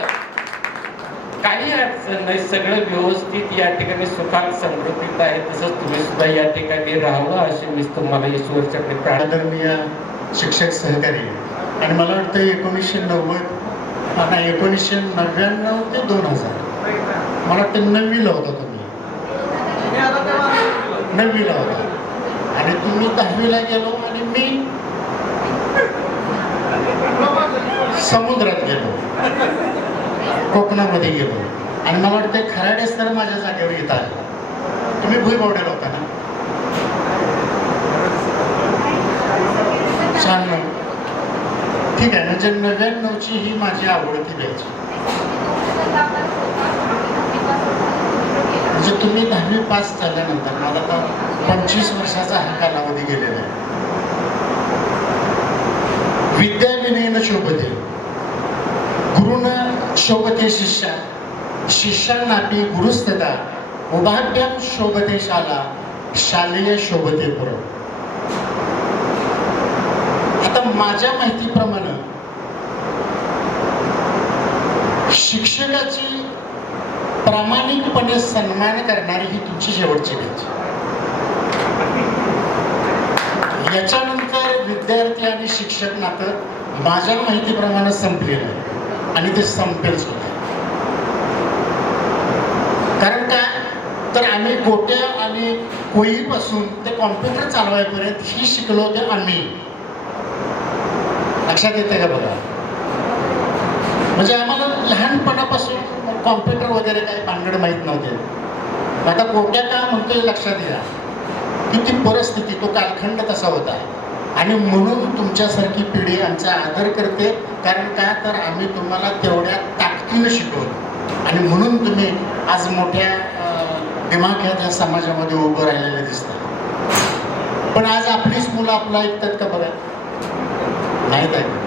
काही अडचण नाही, सगळं व्यवस्थित या ठिकाणी सुखात समृद्धीत आहे. तसंच तुम्ही सुद्धा या ठिकाणी राहावं अशी मी तुम्हाला ईश्वरचरणी प्रार्थना. आदरणीय शिक्षक सहकारी आणि मला वाटतं 1990 आता 1999 ते 2000 मला वाटतं 9वीला होता तुम्ही, 9वीला होता आणि तुम्ही 10वीला गेलो आणि मी समुद्रात गेलो, कोकणामध्ये गेलो आणि मला वाटतं खराडेच तर माझ्या जागेवर येत आले. तुम्ही भुईबावड्याला होता ना? 96. ठीक आहे, म्हणजे 99ची ही माझी आवडती बॅच. म्हणजे तुम्ही 10वी पास झाल्यानंतर माझा आता 25 वर्षाचा हा कालावधी गेलेला आहे. विद्या विनयन शोभते, गुरुन शोभते शिष्या, शिष्यानापी गुरुस्तदा, उभाभ्याम शोभते शाला, शालेय शोभते पुर. आता माझ्या माहितीप्रमाणे शिक्षकाची प्रामाणिकपणे सन्मान करणारी ही तुमची शेवटची बॅच. याच्यानंतर विद्यार्थी आणि शिक्षक नातं माझ्या माहितीप्रमाणे संपलेलं आहे आणि ते संपेल सुद्धा. कारण काय तर आम्ही गोट्या आणि कोळीपासून ते कॉम्प्युटर चालवायपर्यंत ही शिकलो ते आम्ही. लक्षात येते का बघा? म्हणजे आम्हाला लहानपणापासून कॉम्प्युटर वगैरे काही भानगड माहीत नव्हते. आता गोट्या का म्हणतोय लक्षात घ्या की ती परिस्थिती, तो कालखंड तसा होता आणि म्हणून तुमच्यासारखी पिढी आमचा आदर करते. कारण का तर आम्ही तुम्हाला तेवढ्या ताकदीनं शिकवलं आणि म्हणून तुम्ही आज मोठ्या दिमाख्यात या समाजामध्ये उभं राहिलेलं दिसतं. पण आज आपलीच मुलं आपलं ऐकतात का बघा? नाहीत ऐकत.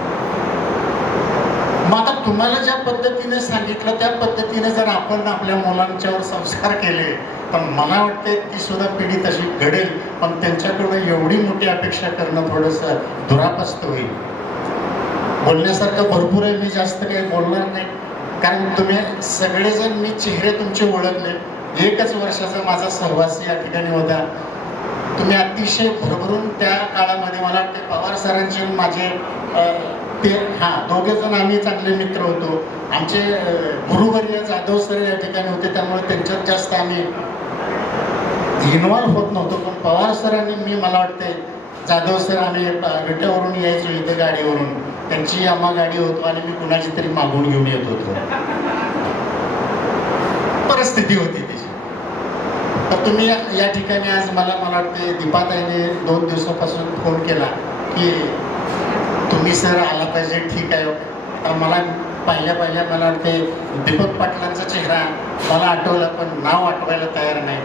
मग आता तुम्हाला ज्या पद्धतीने सांगितलं त्या पद्धतीने जर आपण आपल्या मुलांच्यावर संस्कार केले तर मला वाटते ती सुद्धा पिढी तशी घडेल. पण त्यांच्याकडून एवढी मोठी अपेक्षा करणं थोडंसं दुरापस्त होईल. बोलण्यासारखं भरपूर आहे, मी जास्त काही बोलणार नाही. कारण तुम्ही सगळेजण मी चेहरे तुमचे ओळखले. 1च वर्षाचा माझा सहवासी या ठिकाणी होता. तुम्ही अतिशय भरभरून त्या काळामध्ये मला वाटते पवार सरांचे माझे ते दोघे जण आम्ही चांगले मित्र होतो. आमचे गुरुवर्य जाधव सर या ठिकाणी होते, त्यामुळे त्यांच्यात जास्त आम्ही इन्व्हॉल्व होत नव्हतो. पण पवार सरांनी मी मला वाटते जाधव सर आम्ही विट्यावरून यायचो इथं गाडीवरून. त्यांची आम्हा गाडी होतो आणि मी कुणाची तरी मागून घेऊन येत होतो. परिस्थिती होती त्याची. तर तुम्ही या ठिकाणी आज मला वाटते दीपाताईने 2 दिवसापासून फोन केला की तुम्ही सर आला पाहिजे. ठीक आहे. आता मला पहिल्या मला वाटते दीपक पाटलांचा चेहरा मला आठवला पण नाव आठवायला तयार नाही.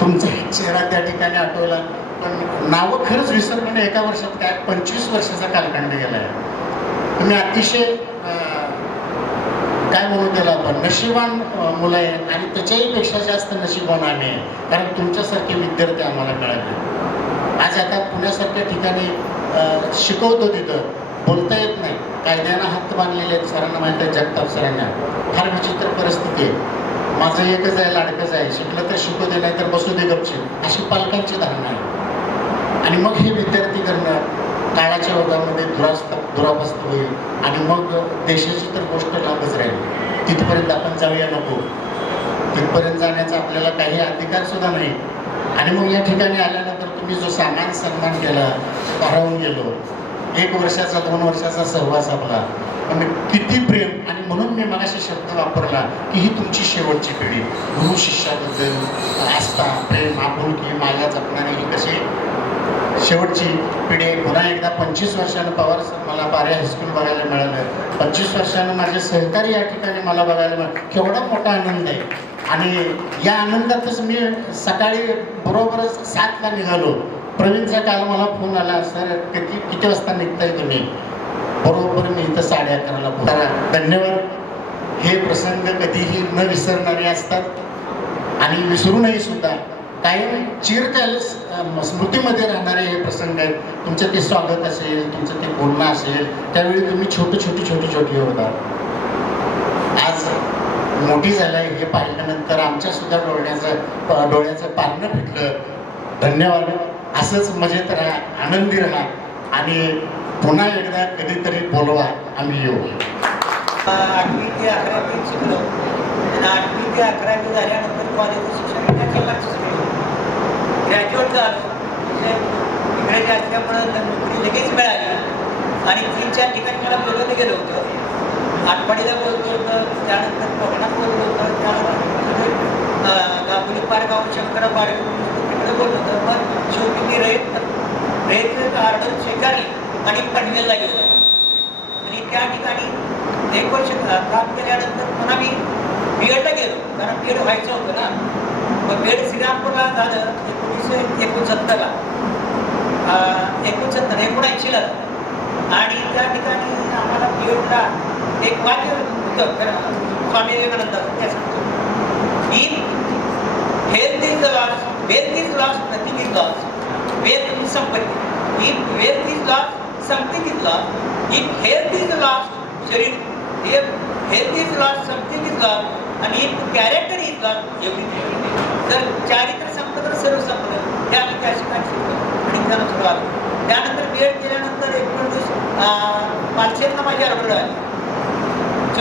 तुमचा चेहरा त्या ठिकाणी आठवला पण नावं खरंच विसरलं नाही. एका वर्षात काय 25 वर्षाचा कालखंड गेला आहे. तुम्ही अतिशय काय म्हणू त्याला आपण नशिबान मुलं आहे आणि त्याच्याही पेक्षा जास्त नशिबान आम्ही आहे. कारण तुमच्यासारखे विद्यार्थी आम्हाला मिळाले. आज आता पुण्यासारख्या ठिकाणी शिकवतो, तिथं बोलता येत नाही, कायद्यानं हात बांधलेले आहेत. सरांना माहिती आहे, जगताप सरांना. फार विचित्र परिस्थिती आहे. माझं एकच आहे, लाडकंच आहे, शिकलं तर शिकू दे नाही तर बसू दे गपचीप, अशी पालकांची धारणा आहे. आणि मग हे विद्यार्थी करणं काळाच्या ओघामध्ये दुरापस्त होईल आणि मग देशाची तर गोष्ट लांबच राहील. तिथपर्यंत आपण जाऊया नको. तिथपर्यंत जाण्याचा आपल्याला काही अधिकार सुद्धा नाही. आणि मग या ठिकाणी आल्यानंतर तुम्ही जो सामान सन्मान केला भारावून गेलो. 1 वर्षाचा 2 वर्षाचा सहवास आपला, पण किती प्रेम. आणि म्हणून मी मगाशी शब्द वापरला की ही तुमची शेवटची पिढी. गुरु शिष्याबद्दल आस्था, प्रेम, आपुलकी, माया जपणारी ही कशी शेवटची पिढी. पुन्हा एकदा 25 वर्षानं पवार मला पारे हायस्कूल बघायला मिळालं. 25 वर्षानं माझे सहकारी या ठिकाणी मला बघायला मिळालं. केवढा मोठा आनंद आहे. आणि या आनंदातच मी सकाळी बरोबरच 7ला निघालो. प्रवीणचा काल मला फोन आला, सर किती वाजता निघताय तुम्ही? बरोबर मी इथं 11:30ला पोहोचला. धन्यवाद. हे प्रसंग कधीही न विसरणारे असतात आणि विसरूनही सुद्धा कायम चिरकाल स्मृतीमध्ये राहणारे हे प्रसंग आहेत. तुमचं ते स्वागत असेल, तुमचं ते बोलणं असेल, त्यावेळी तुम्ही छोटी होता. आज मोठी झालाय हे पाहिल्यानंतर आमच्या सुद्धा डोळ्याचं पारणं फिटलं. धन्यवाद. असंच मजेत राहा, आनंदी राहा आणि पुन्हा एकदा कधीतरी बोलवा, आम्ही येऊ. 8वी ते 11वी शिकलो आणि 8वी ते 11वी झाल्यानंतर कॉलेजचं शिक्षण ग्रॅज्युएट झालो. म्हणजे इंग्रजी असल्यामुळं नोकरी लगेच मिळाली आणि 3-4 ठिकाणी मला बोलवलं गेलं होतं. आटपाडीला बोलतो होतं, त्यानंतर कोकणात बोलतो होतं, त्यानंतर दापोली पारगाव शंकरा पारगाव तिकडे बोललो होतं. पण शेवटी मी रयत ऑर्डर स्वीकारली आणि पनवेलला गेलो आणि त्या ठिकाणी 1 वर्ष काम केल्यानंतर पुन्हा मी बीएडला गेलो, कारण बीएड व्हायचं होतं ना. मग बीएड श्रीरामपूरला झालं 1969ला 1979ला आणि त्या ठिकाणी आम्हाला बीएडला एक वाक्य होतं स्वामी विवेकानंदाचं, त्या सांगतो की health is loss, wealth is loss, nothing is loss. Wealth म्हणजे संपत्ती. If wealth is loss, something is loss. If health is loss, शरीर, health is loss, something is loss. आणि if character is loss, everything. जर चारित्र्य संपलं तर सर्व संपलं. हे आम्ही त्या ठिकाणी शिकलो आणि त्यानं सुरू आलो. त्यानंतर बीएड केल्यानंतर 19 पाचशेतनं माझी ऑर्डर आली.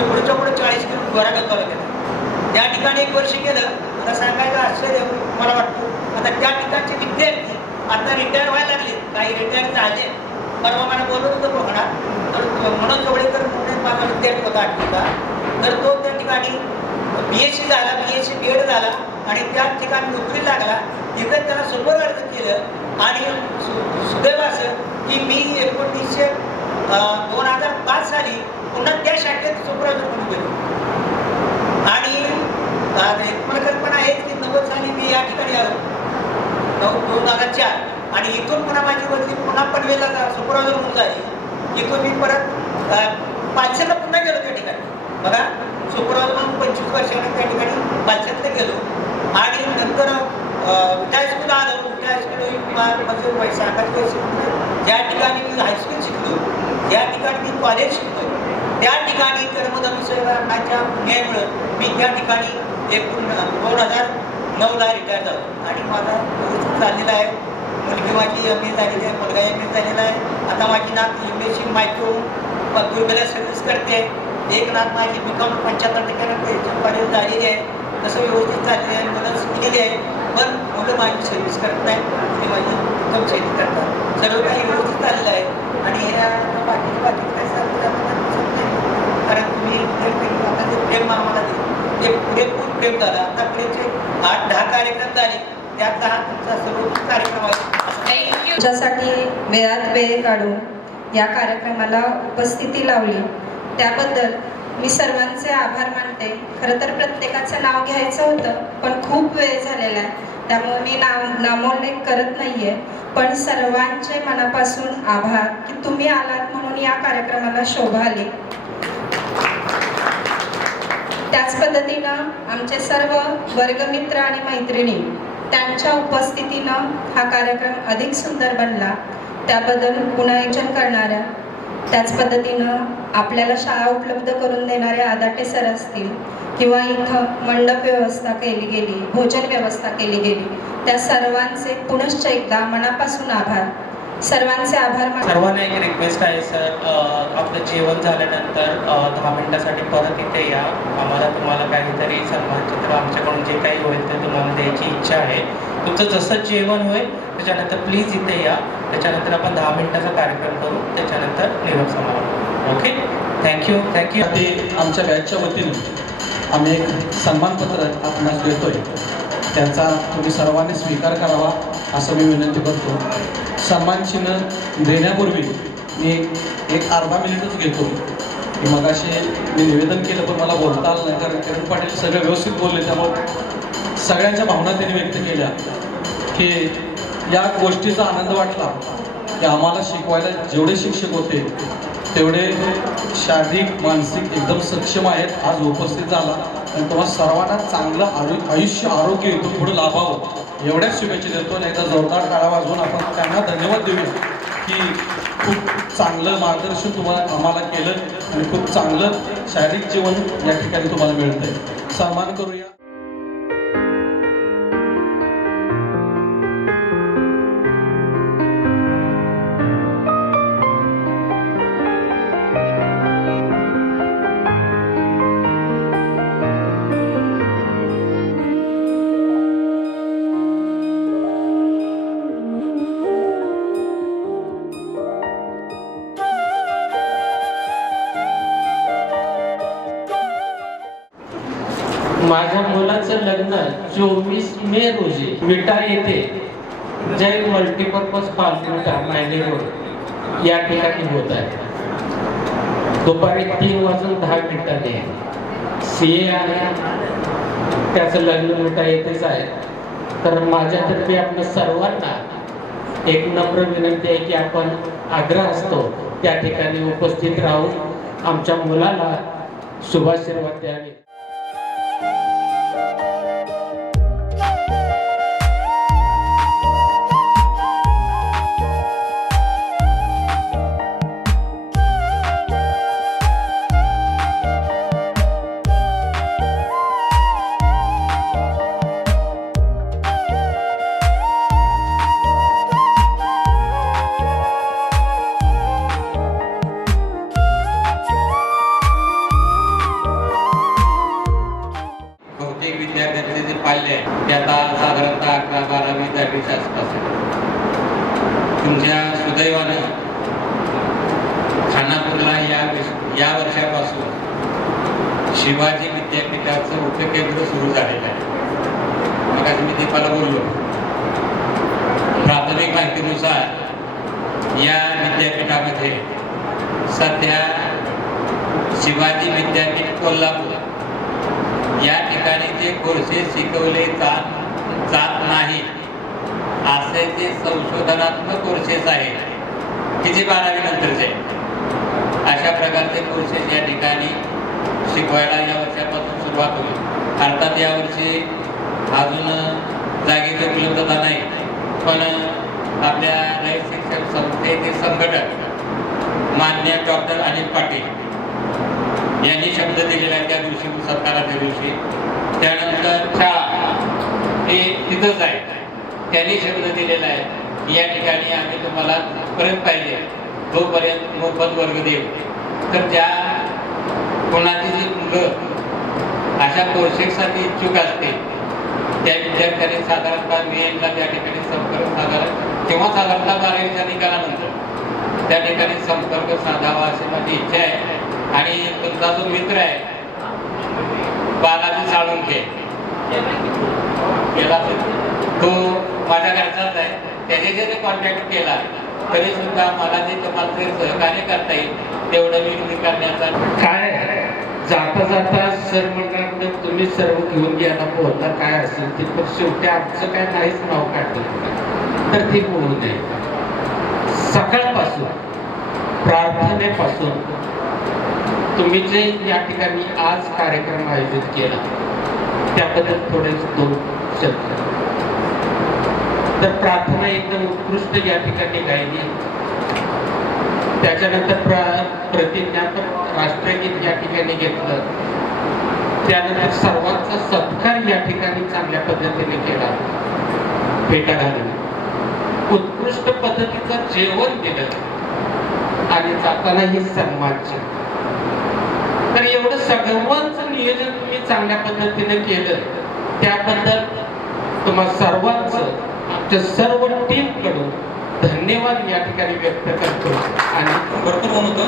पुढच्या 40 किलोमीटर गोरागाव तालुक्यात. त्या ठिकाणी 1 वर्ष केलं. आता सांगायचं आश्चर्य मला वाटतं, आता त्या ठिकाणचे विद्यार्थी आता रिटायर व्हायला लागले, काही रिटायर झाले. परवा मला बोलवलं होतं कोकणात, तर मनोज जोगळेकर म्हणून माझा विद्यार्थी होता 8वीचा. तर तो त्या ठिकाणी BSc झाला, BSc BEd झाला आणि त्या ठिकाणी नोकरी लागला. तिथं त्याला सुपर अर्ज केलं आणि सुदैव असं की मी 2005 साली पुन्हा त्या शाखेत सुपरवायझर म्हणून गेलो. आणि मला कल्पना आहे की 90 साली मी या ठिकाणी आलो, 2004. आणि इथून पुन्हा माझी बदली पुन्हा पनवेलला सुपरवायझर म्हणून झाली. इथून मी परत 500ला पुन्हा गेलो त्या ठिकाणी. बघा, सुपरवायझर म्हणून 25 वर्षांनी त्या ठिकाणी 500ला गेलो. आणि नंतर विटा हायस्कूल आलो. विटा हायस्कूल माझं वैशाखाचं ज्या ठिकाणी मी हायस्कूल शिकलो, ज्या ठिकाणी मी कॉलेज शिकलो, त्या ठिकाणी कर्मधमी साहेबांच्या पुण्यामुळं मी त्या ठिकाणी 2009ला रिटायर झालो. आणि माझा चाललेला आहे. मुलगी माझी MA झालेली आहे, मुलगा MA झालेला आहे. आता माझी नात MSc मायक्रो गुगलला सर्व्हिस करते. एक नात माझी BCom 75% कॉलेज झालेली आहे. तसं व्यवस्थित चाललेलं आहे, मुलं शिकलेली आहे. पण मुलं माझी सर्व्हिस करत नाही, मुली माझी उत्तम शेती करतात. सर्व काही व्यवस्थित चाललेलं आहे. आणि ह्या बाकी काय कारण तुम्ही आता जे प्रेम आम्हाला ते पुरेपूर प्रेम झालं. आतापर्यंतचे 8-10 कार्यक्रम झाले, त्यातला हा तुमचा सर्वोत्तम कार्यक्रम आहे. तुमच्यासाठी वेळात वेळ काढून या कार्यक्रमाला उपस्थिती लावली त्याबद्दल मी सर्वांचे आभार मानते. खरं तर प्रत्येकाचं नाव घ्यायचं होतं, पण खूप वेळ झालेला आहे, त्यामुळे मी नामोल्लेख करत नाहीये. पण सर्वांचे मनापासून आभार की तुम्ही आलात म्हणून या कार्यक्रमाला शोभा आली. त्याच पद्धतीनं आमचे सर्व वर्गमित्र आणि मैत्रिणी त्यांच्या उपस्थितीनं हा कार्यक्रम अधिक सुंदर बनला, त्याबद्दल पुनर्विचार करणाऱ्या, त्याच पद्धतीनं आपल्याला शाळा उपलब्ध करून देणारे आदाटे सर असतील किंवा इथं मंडप व्यवस्था केली गेली, भोजन व्यवस्था केली गेली, त्या सर्वांचे पुनश्च एकदा मनापासून आभार. सर्वांचे आभार. सर्वांना एक रिक्वेस्ट आहे सर, आपलं जेवण झाल्यानंतर 10 मिनिटासाठी परत इथे या. आम्हाला तुम्हाला काहीतरी सन्मानचित्र आमच्याकडून जे काही होईल ते तुम्हाला द्यायची इच्छा आहे. तुमचं जसं जेवण होईल त्याच्यानंतर प्लीज इथे या. त्याच्यानंतर आपण 10 मिनिटाचा कार्यक्रम करू. त्याच्यानंतर निरोप समारंभ. Okay, thank you. ते आमच्या बॅचच्या वतीने आम्ही एक सन्मानपत्र आपणास देतोय. त्याचा तुम्ही सर्वांनी स्वीकार करावा असं मी विनंती करतो. सन्मान चिन्ह देण्यापूर्वी मी एक अर्धा मिनिटच घेतो. की मगाशी मी निवेदन केलं पण मला बोलता आलं नाही, कारण किरण पाटील सगळं व्यवस्थित बोलले. त्यामुळे सगळ्यांच्या भावना त्यांनी व्यक्त केल्या की या गोष्टीचा आनंद वाटला की आम्हाला शिकवायला जेवढे शिक्षक होते तेवढे शारीरिक मानसिक एकदम सक्षम आहेत आज उपस्थित झाला. आणि तुम्हाला सर्वांना चांगलं आयुष्य आरोग्य इथून पुढे लाभावं एवढ्याच शुभेच्छा देतो. आणि एकदा जोरदार टाळ्या वाजवून आपण त्यांना धन्यवाद देऊया की खूप चांगलं मार्गदर्शन तुम्हाला आम्हाला केलं आणि खूप चांगलं शारीरिक जीवन या ठिकाणी तुम्हाला मिळतंय. सन्मान करूया. माझ्या मुलाचं लग्न 24 मे रोजी विटा येथे जैन मल्टीपर्पज पार्लमेंट मायने रोड या ठिकाणी होत आहे. दुपारी 3:10 CA आहे. त्याचं लग्न विटा येथेच आहे. तर माझ्यातर्फे आपण सर्वांना एक नम्र विनंती आहे की आपण आग्रह असतो त्या ठिकाणी उपस्थित राहून आमच्या मुलाला शुभाशीर्वाद द्यावे. विद्यार्थ्यांचे जे पाल्य आहे ते आता साधारणतः 11, 12वी, 10वीच्या आसपास आहे. तुमच्या सुदैवानं खानापूरला या वर्षापासून शिवाजी विद्यापीठाचं उपकेंद्र सुरू झालेलं आहे. मग आज मी दीपाला बोललो, प्राथमिक माहितीनुसार या विद्यापीठामध्ये सध्या शिवाजी विद्यापीठ कोल्हापूर या ठिकाणी जे कोर्सेस शिकवले जात नाही असे जे संशोधनात्मक कोर्सेस आहेत की जे 12वी नंतरचे अशा प्रकारचे कोर्सेस या ठिकाणी शिकवायला या वर्षापासून सुरुवात होईल. अर्थात यावर्षी अजून जागेची उपलब्धता नाही, पण आपल्या रयत शिक्षण संस्थेचे संघटक माननीय डॉक्टर अनिल पाटील यांनी शब्द दिलेला आहे त्या दिवशी सत्काराच्या दिवशी. त्यानंतर शाळा हे तिथंच आहे, त्यांनी शब्द दिलेला आहे या ठिकाणी आम्ही तुम्हाला परत पाहिजे जोपर्यंत मोफत वर्ग देऊ. तर ज्या कोणाची जी मुलं अशा कोर्सेससाठी इच्छुक असतील त्या विद्यार्थ्यांनी साधारणतः मे एंडला त्या ठिकाणी संपर्क साधारण किंवा साधारणतः 12वीच्या निकालानंतर त्या ठिकाणी संपर्क साधावा अशी माझी इच्छा आहे. आणि तुमचा जो मित्र आहे बालाजी साळुंखे गेला तो माझ्या घरचाच आहे, त्याच्याशी जर कॉन्टॅक्ट केला तरी सुद्धा मला जे तुम्हाला जे सहकार्य करता येईल तेवढं मी करण्याचा काय जाता जाता सर म्हणणार तुम्ही सर्व घेऊन गेला बोलता काय असेल ते, पण शेवटी आमचं काय नाहीच नाव काढलं तर ते बोलू नये. सकाळपासून प्रार्थनेपासून तुम्ही जे या ठिकाणी आज कार्यक्रम आयोजित केला त्याबद्दल थोडे 2 शब्द. तर प्रार्थना एकदम उत्कृष्ट या ठिकाणी गायली. त्याच्यानंतर प्रतिज्ञापन राष्ट्रगीत या ठिकाणी घेतलं. त्यानंतर सर्वांचा सत्कार या ठिकाणी चांगल्या पद्धतीने केला. भेटा घालून उत्कृष्ट पद्धतीचं जेवण दिलं आणि जातानाही सन्मानचं. तर एवढं सगळ्यांचं नियोजन तुम्ही चांगल्या पद्धतीने केलं त्याबद्दल तुम्हा सर्वांचं आमच्या सर्व टीम कडून धन्यवाद या ठिकाणी व्यक्त करतो. आणि भरपूर ऊन होतं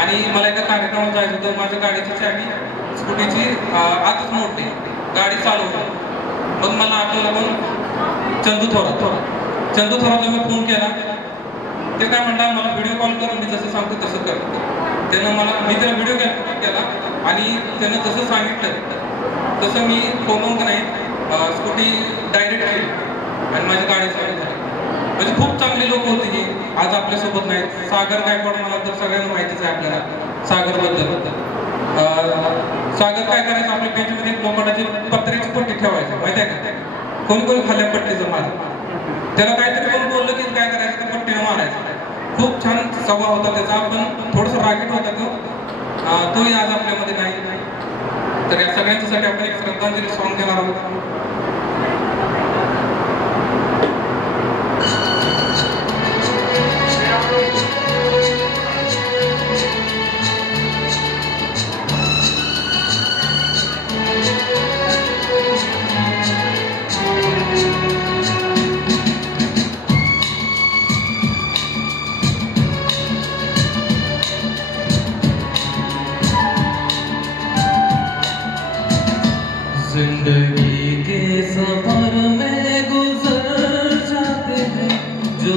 आणि मला एका कार्यक्रमात जायचं होतं. माझ्या गाडीची चावी स्कूटीची आतच मोडली, गाडी चालवली. मग मला आठवलं पण चंदू थोरातला मी फोन केला. ते काय म्हणला, मला व्हिडिओ कॉल कर, मी जसं सांगतो तसं कर. मी त्याला व्हिडिओ कॉल केला आणि त्यानं जसं सांगितलं तसं मी फोनवून का नाही स्कूटी डायरेक्ट केली आणि माझी गाडी चालू झाली. म्हणजे खूप चांगली लोक होती ही, आज आपल्यासोबत नाहीत. सागर गायकवाड मला तर सगळ्यांना माहितीच आहे आपल्याला सागरबद्दल. सागर काय करायचं, आपल्या बेंचमध्ये लोखंडाची पत्र्याची पट्टी ठेवायची, माहिती आहे का? कोणी खाल्ल्या पट्टीचं मार, त्याला काहीतरी कोण बोललं की काय करायचं, तर पट्टीनं मारायचं. खूप छान स्वभाव होता त्याचा, पण थोडंसं रागीट होता तोही आज आपल्यामध्ये नाही. तर या सगळ्यांच्यासाठी आपण एक श्रद्धांजली सॉन्ग देणार आहोत. जिंदगी के सफर में गुजर जाते हैं जो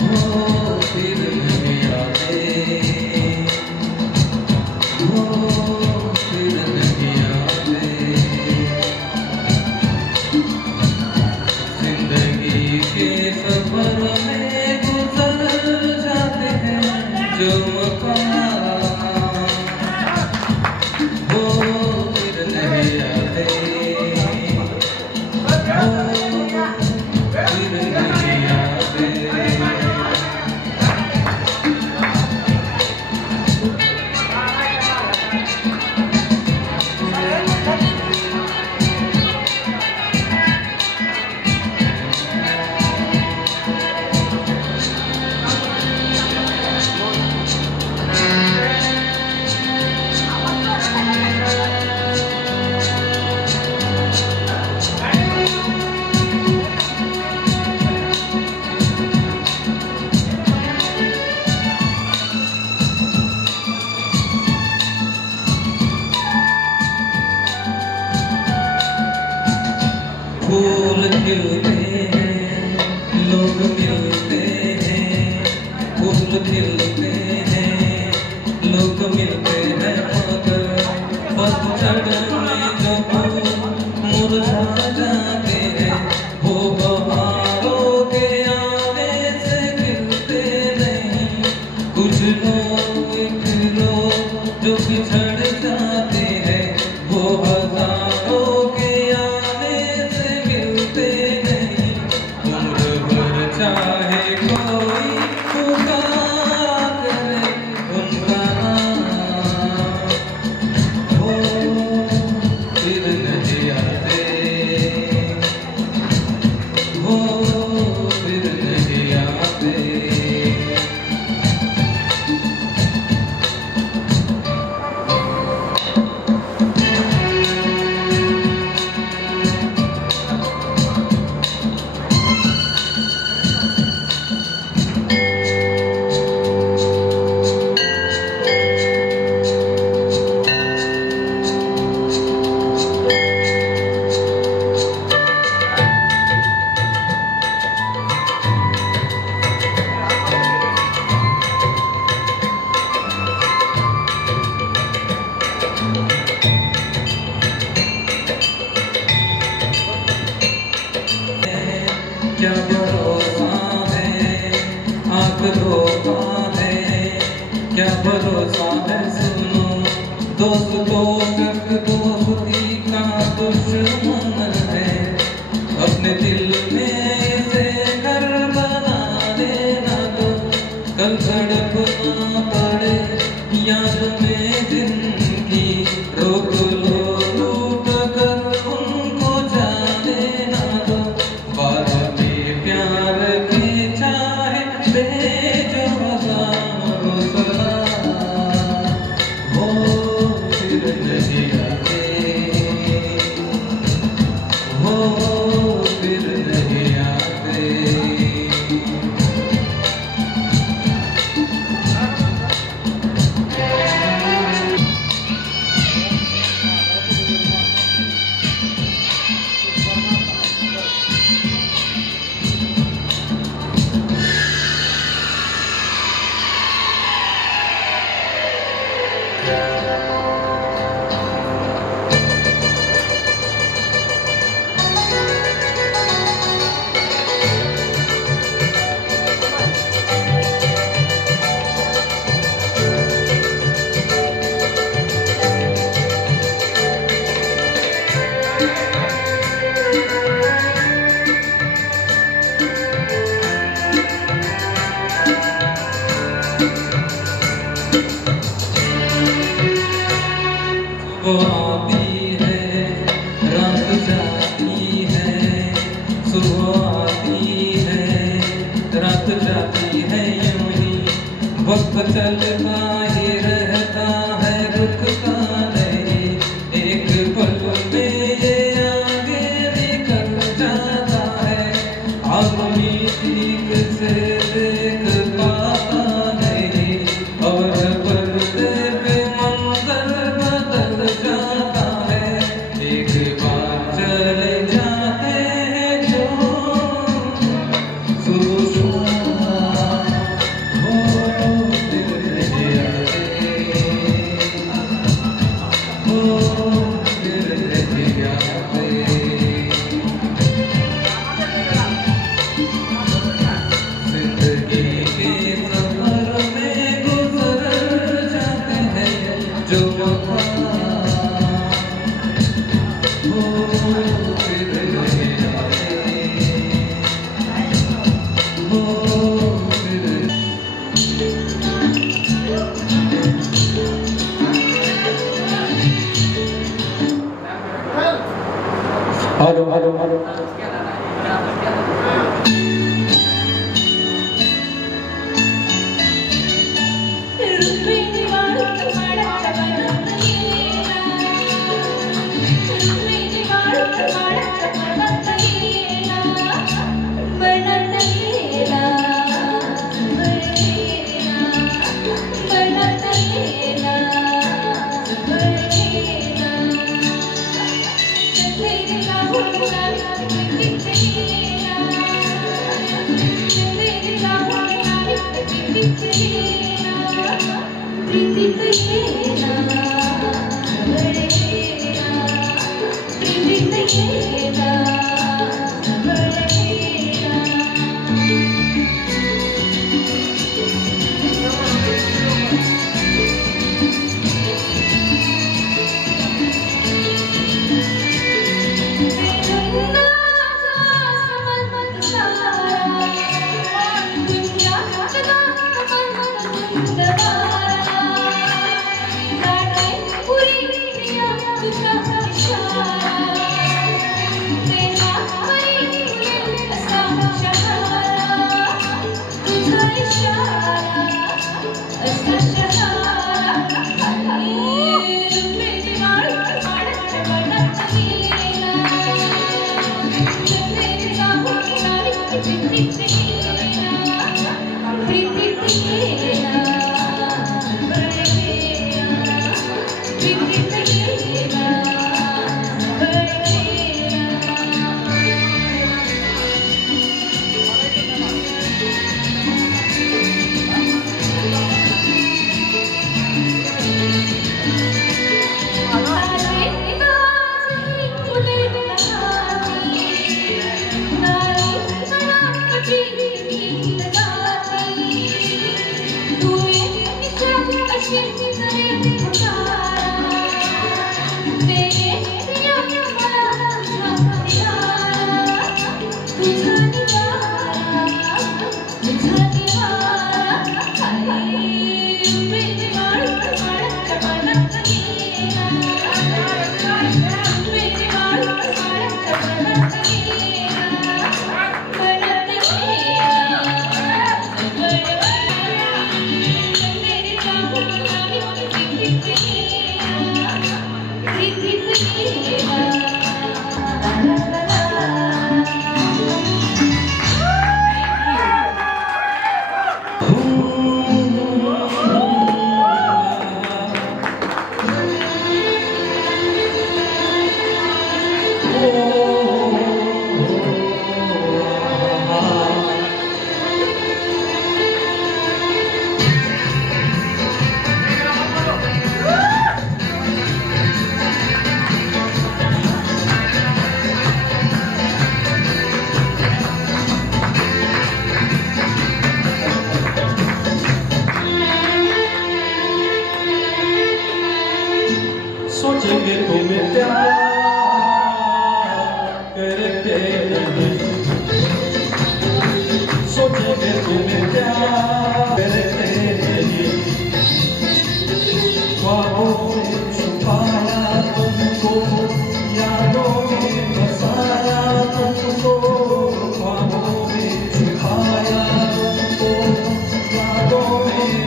हो फिर नहीं आते, हो फिर नहीं आते. जिंदगी के सफर में गुजर जाते हैं जो फूल खिलते हैं, लोग मिलते हैं, फूल खिलते हैं, लोग मिलते हैं, मगर पतझड़ में जो मुरझा जाते हैं, वो बहारों के आने से खिलते नहीं. कुछ लोग जो बिछड़ जाते हैं, वो हजारों के आने से मिलते नहीं. उम्र भर चाहे कोई पुकारा करे उनका नाम, हो फिर नहीं आते, हो फिर नहीं आते. क्या भरोसा है, आँख धोखा है, क्या भरोसा है. सुनो दोस्तों, दोस्ती का दुश्मन है, अपने दिल में इसे घर बना लेना दो. कल तड़पना पड़े याद में जिंदगी, रोक लो लूट कर उनको जाने ना दो. बाद में प्यार की चाहे जो हो सला, हो फिर नहीं आते, वक्त चलता ही रहता है रुकता नहीं, एक पल में ये आगे निकल जाता है। आदमी ठीक से देख पाता नहीं और पर्दे पे मंजर बदल जाता है। एक बार चले जाते हैं जो हेलो हेलो हेलो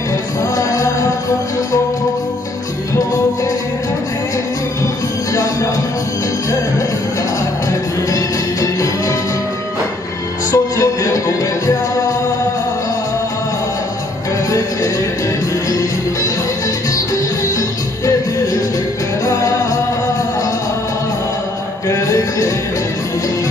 बसाया तुमको दिलोगे हमें जन्म सोचोगे तुम क्या करके नहीं ये दिल करार करके नहीं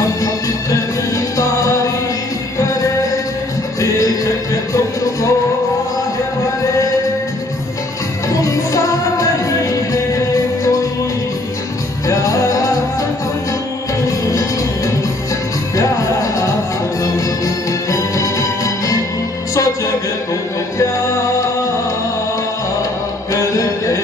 हम कितनी तारीफ करें देख के तुमको आहे भरे तुम सा नहीं है कोई प्यारा सनम प्यारा सनम सोचेंगे तुम क्या करके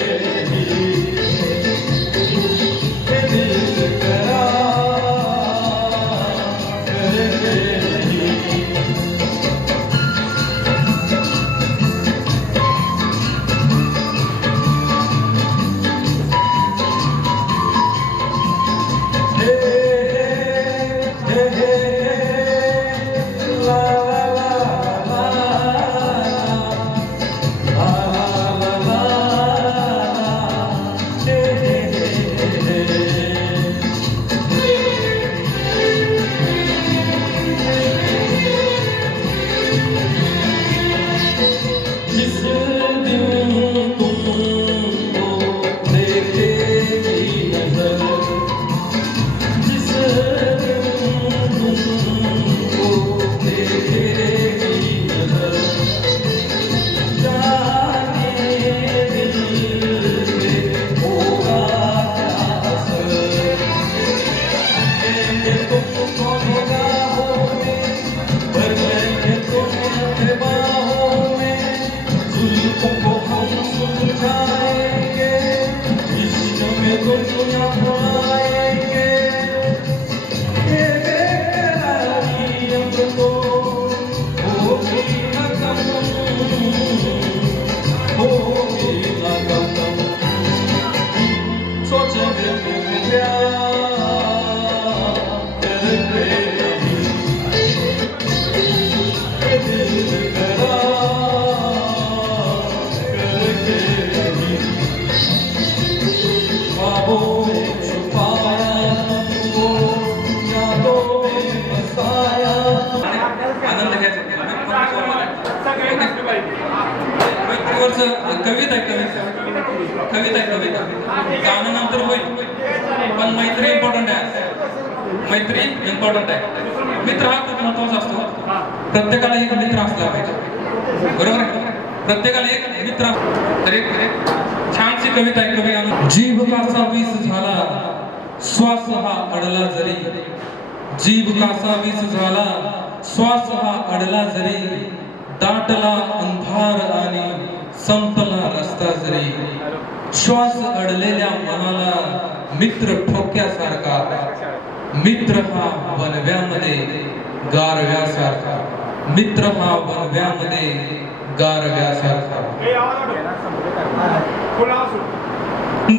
कविता गाणं नंतर होईल पण मैत्री इम्पॉर्टंट आहे मैत्री इम्पॉर्टंट आहे मित्र हा खूप महत्वाचा असतो प्रत्येकाला एक मित्र असला पाहिजे बरोबर आहे प्रत्येकाला एक मित्र तर एक छानशी कविता आहे कवी जीव कासा वीस झाला श्वास हा अडला जरी जीव कासा वीस झाला श्वास हा अडला जरी दाटला अंधार आणि संपला रस्ता जरी श्वास अडलेल्या मनाला मित्र ठोक्यासारखा मित्र हा वनव्यामध्ये गारव्यासारखा मित्र हा वनव्यामध्ये गारव्यासारखा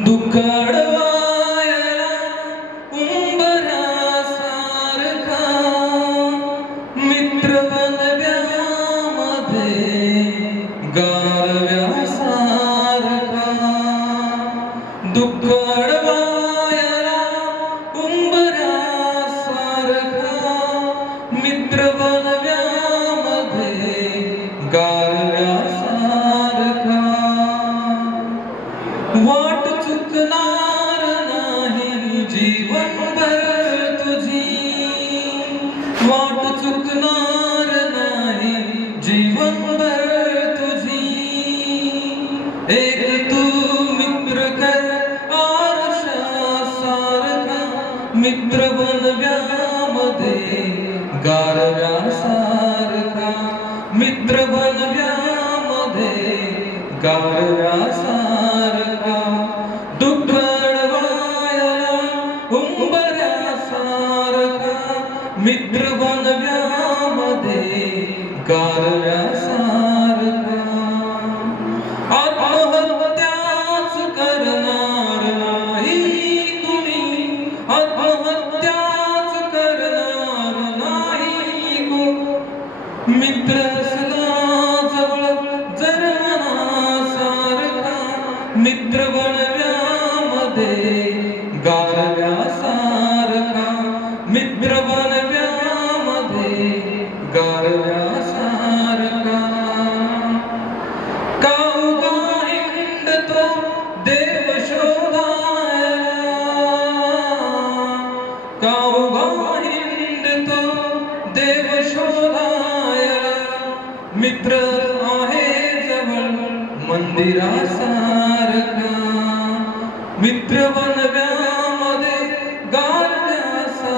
दुःख अडवायला उंबरासारखा मित्र वनव्यामध्ये गारव्यासारखा दुःख अडवायला उंबरासारखा मित्र वनव्यामध्ये गारव्यासारखा वाट चुकणार जीवनभर तुझी वाट चुकणार नाही, जीवनभर तुझी एक तू मित्र कर आरशा सारखा, मित्र बनव्यामध्ये गारव्यासारखा, मित्र बनव्यामध्ये गारव्यासारखा, दुःख अडवायला उंबऱ्यासारखा, मित्र बनव्यामध्ये गारव्यासारखा. आत्महत्याच करणार नाही कुणी, आत्महत्याच करणार नाही कुणी, मित्र असला जवळ जर मनासारखा, मित्र बनव्यामध्ये गारव्यासारखा, मित्र बनव्यामध्ये गारव्यासारखा. का उगा हिंडतो देव शोधायला, का उगा हिंडतो देव शोधायला, मित्र आहे जवळ मंदिरासारखा, मित्र बनव्यामध्ये गारव्यासारखा.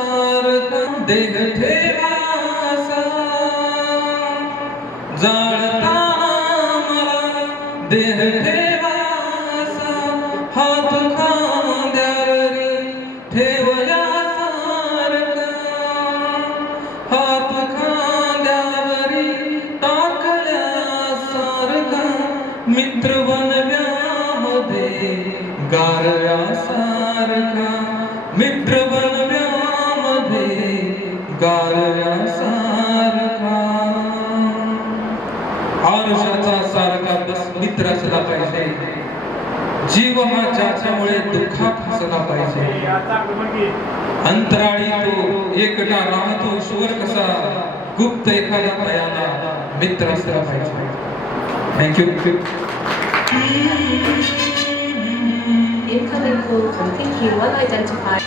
देह ठेवासा जाळता मला, देह ठेवासा हात खांद्यावरी ठेवल्यासारखा, हात खांद्यावरी टाकल्यासारखा, मित्र बनव्यामध्ये गारव्यासारखा, मित्र बनव्यामध्ये गारव्यासारखा. आरुषाचा सारखा बस मित्र असला पाहिजे, जीव हा ज्याच्यामुळे दुःखात हसला पाहिजे, अंतराळी तो एकटा राहतो ईश्वर कसा, गुप्त एखाद्या तयाला मित्र असला पाहिजे. Thank you. Incoming call from Pinky unidentified.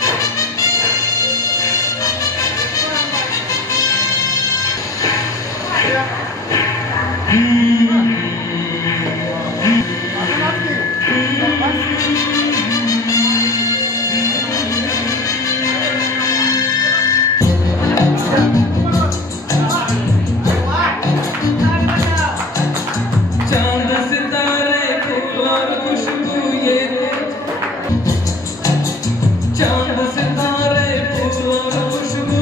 चांद सितारे फूल और खुशबू ये, चांद सितारे फूल और खुशबू,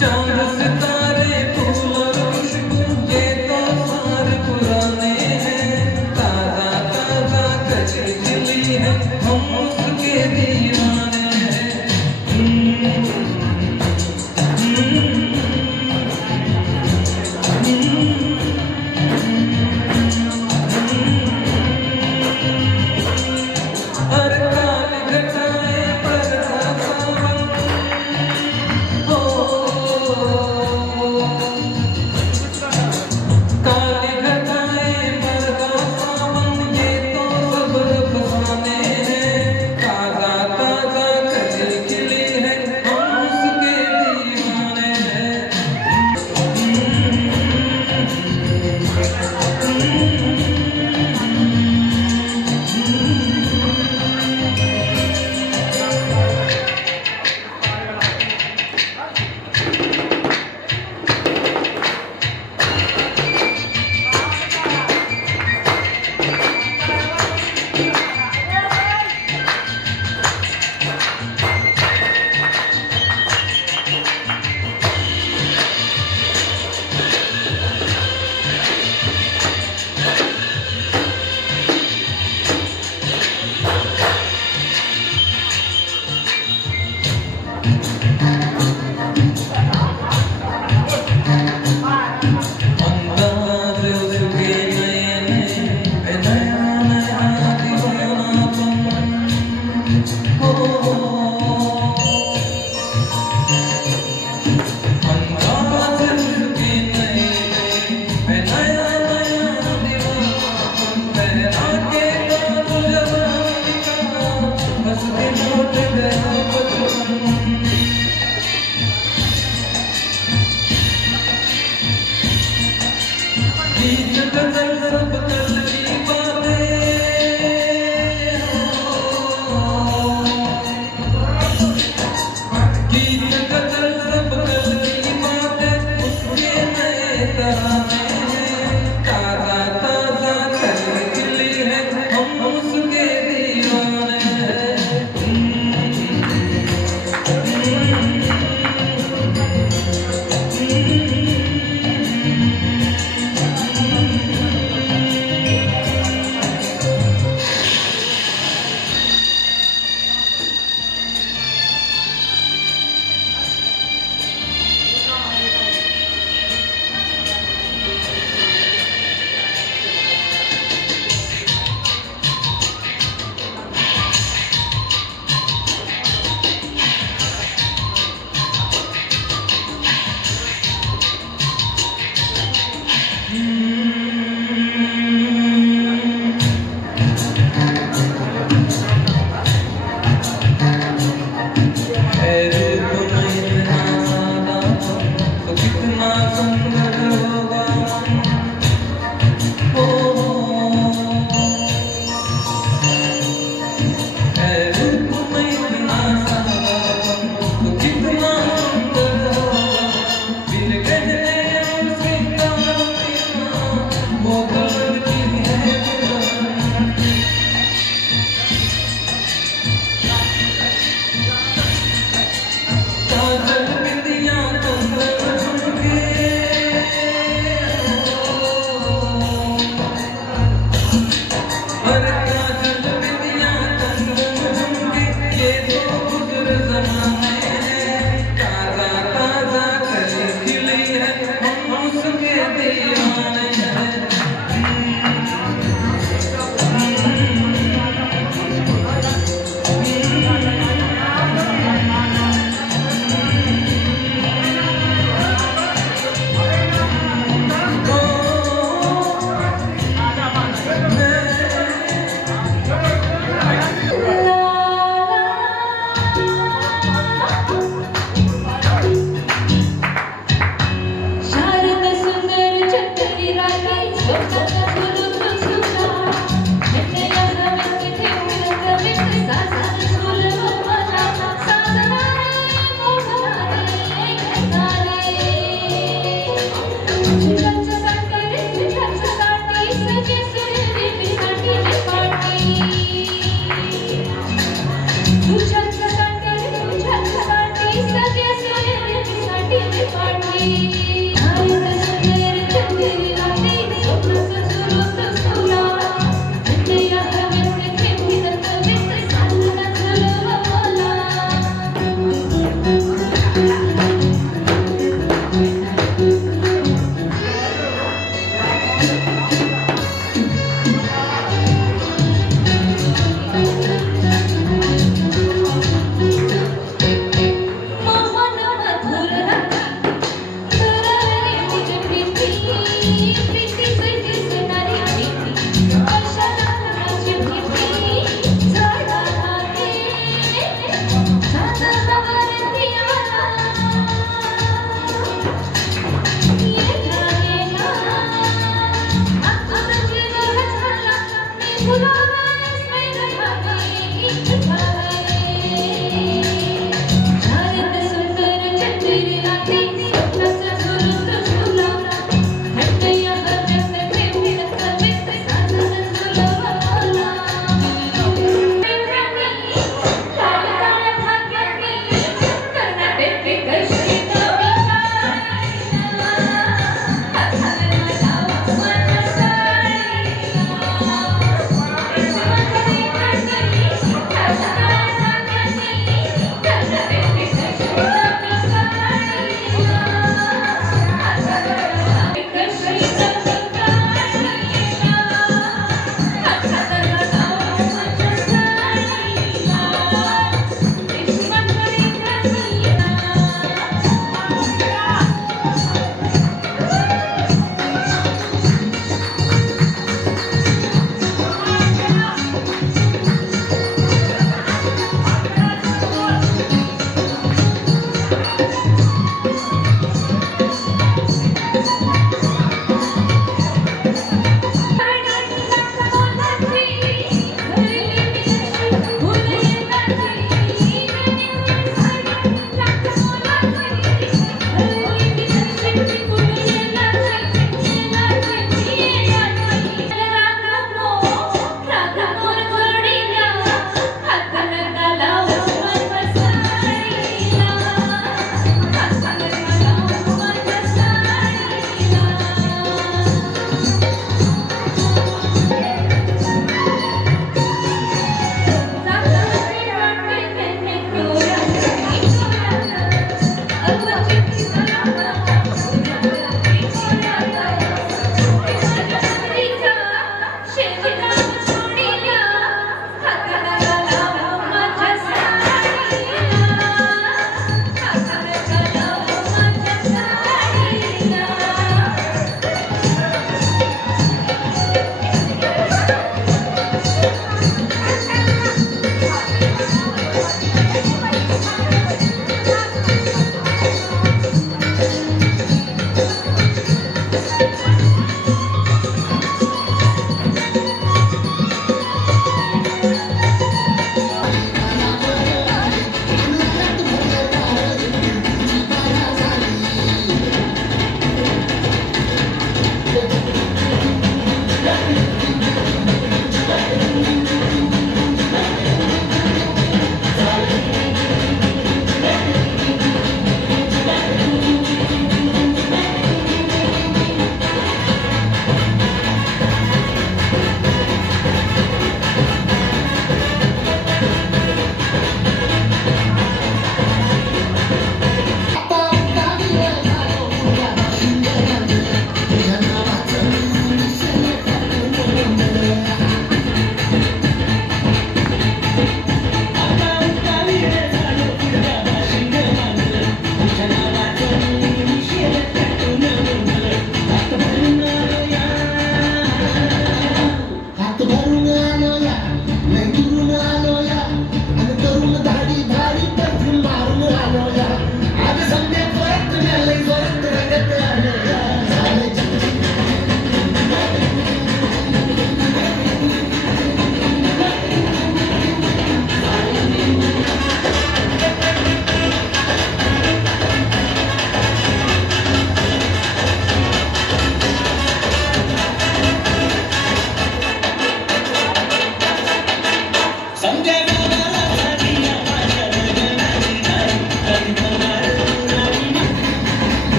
चांद सितारे फूल और खुशबू, ये तो सारे पुराने हैं, ताजा ताजा कचरी खिली है, हम उसके दीवाने हैं. हर काल घटाए पर्दा सावन, हो काली घटाए पर्दा सावन, ये तो सब फसाने हैं, ताजा ताजा कचरी खिली है, हम उसके दीवाने हैं.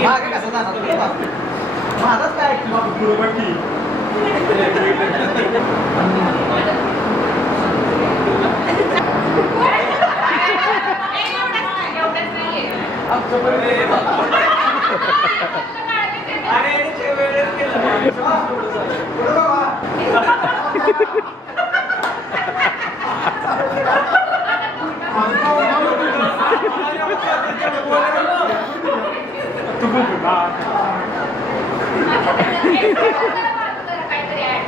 मागे कसं जाणार माझाच काय काहीतरी आहे.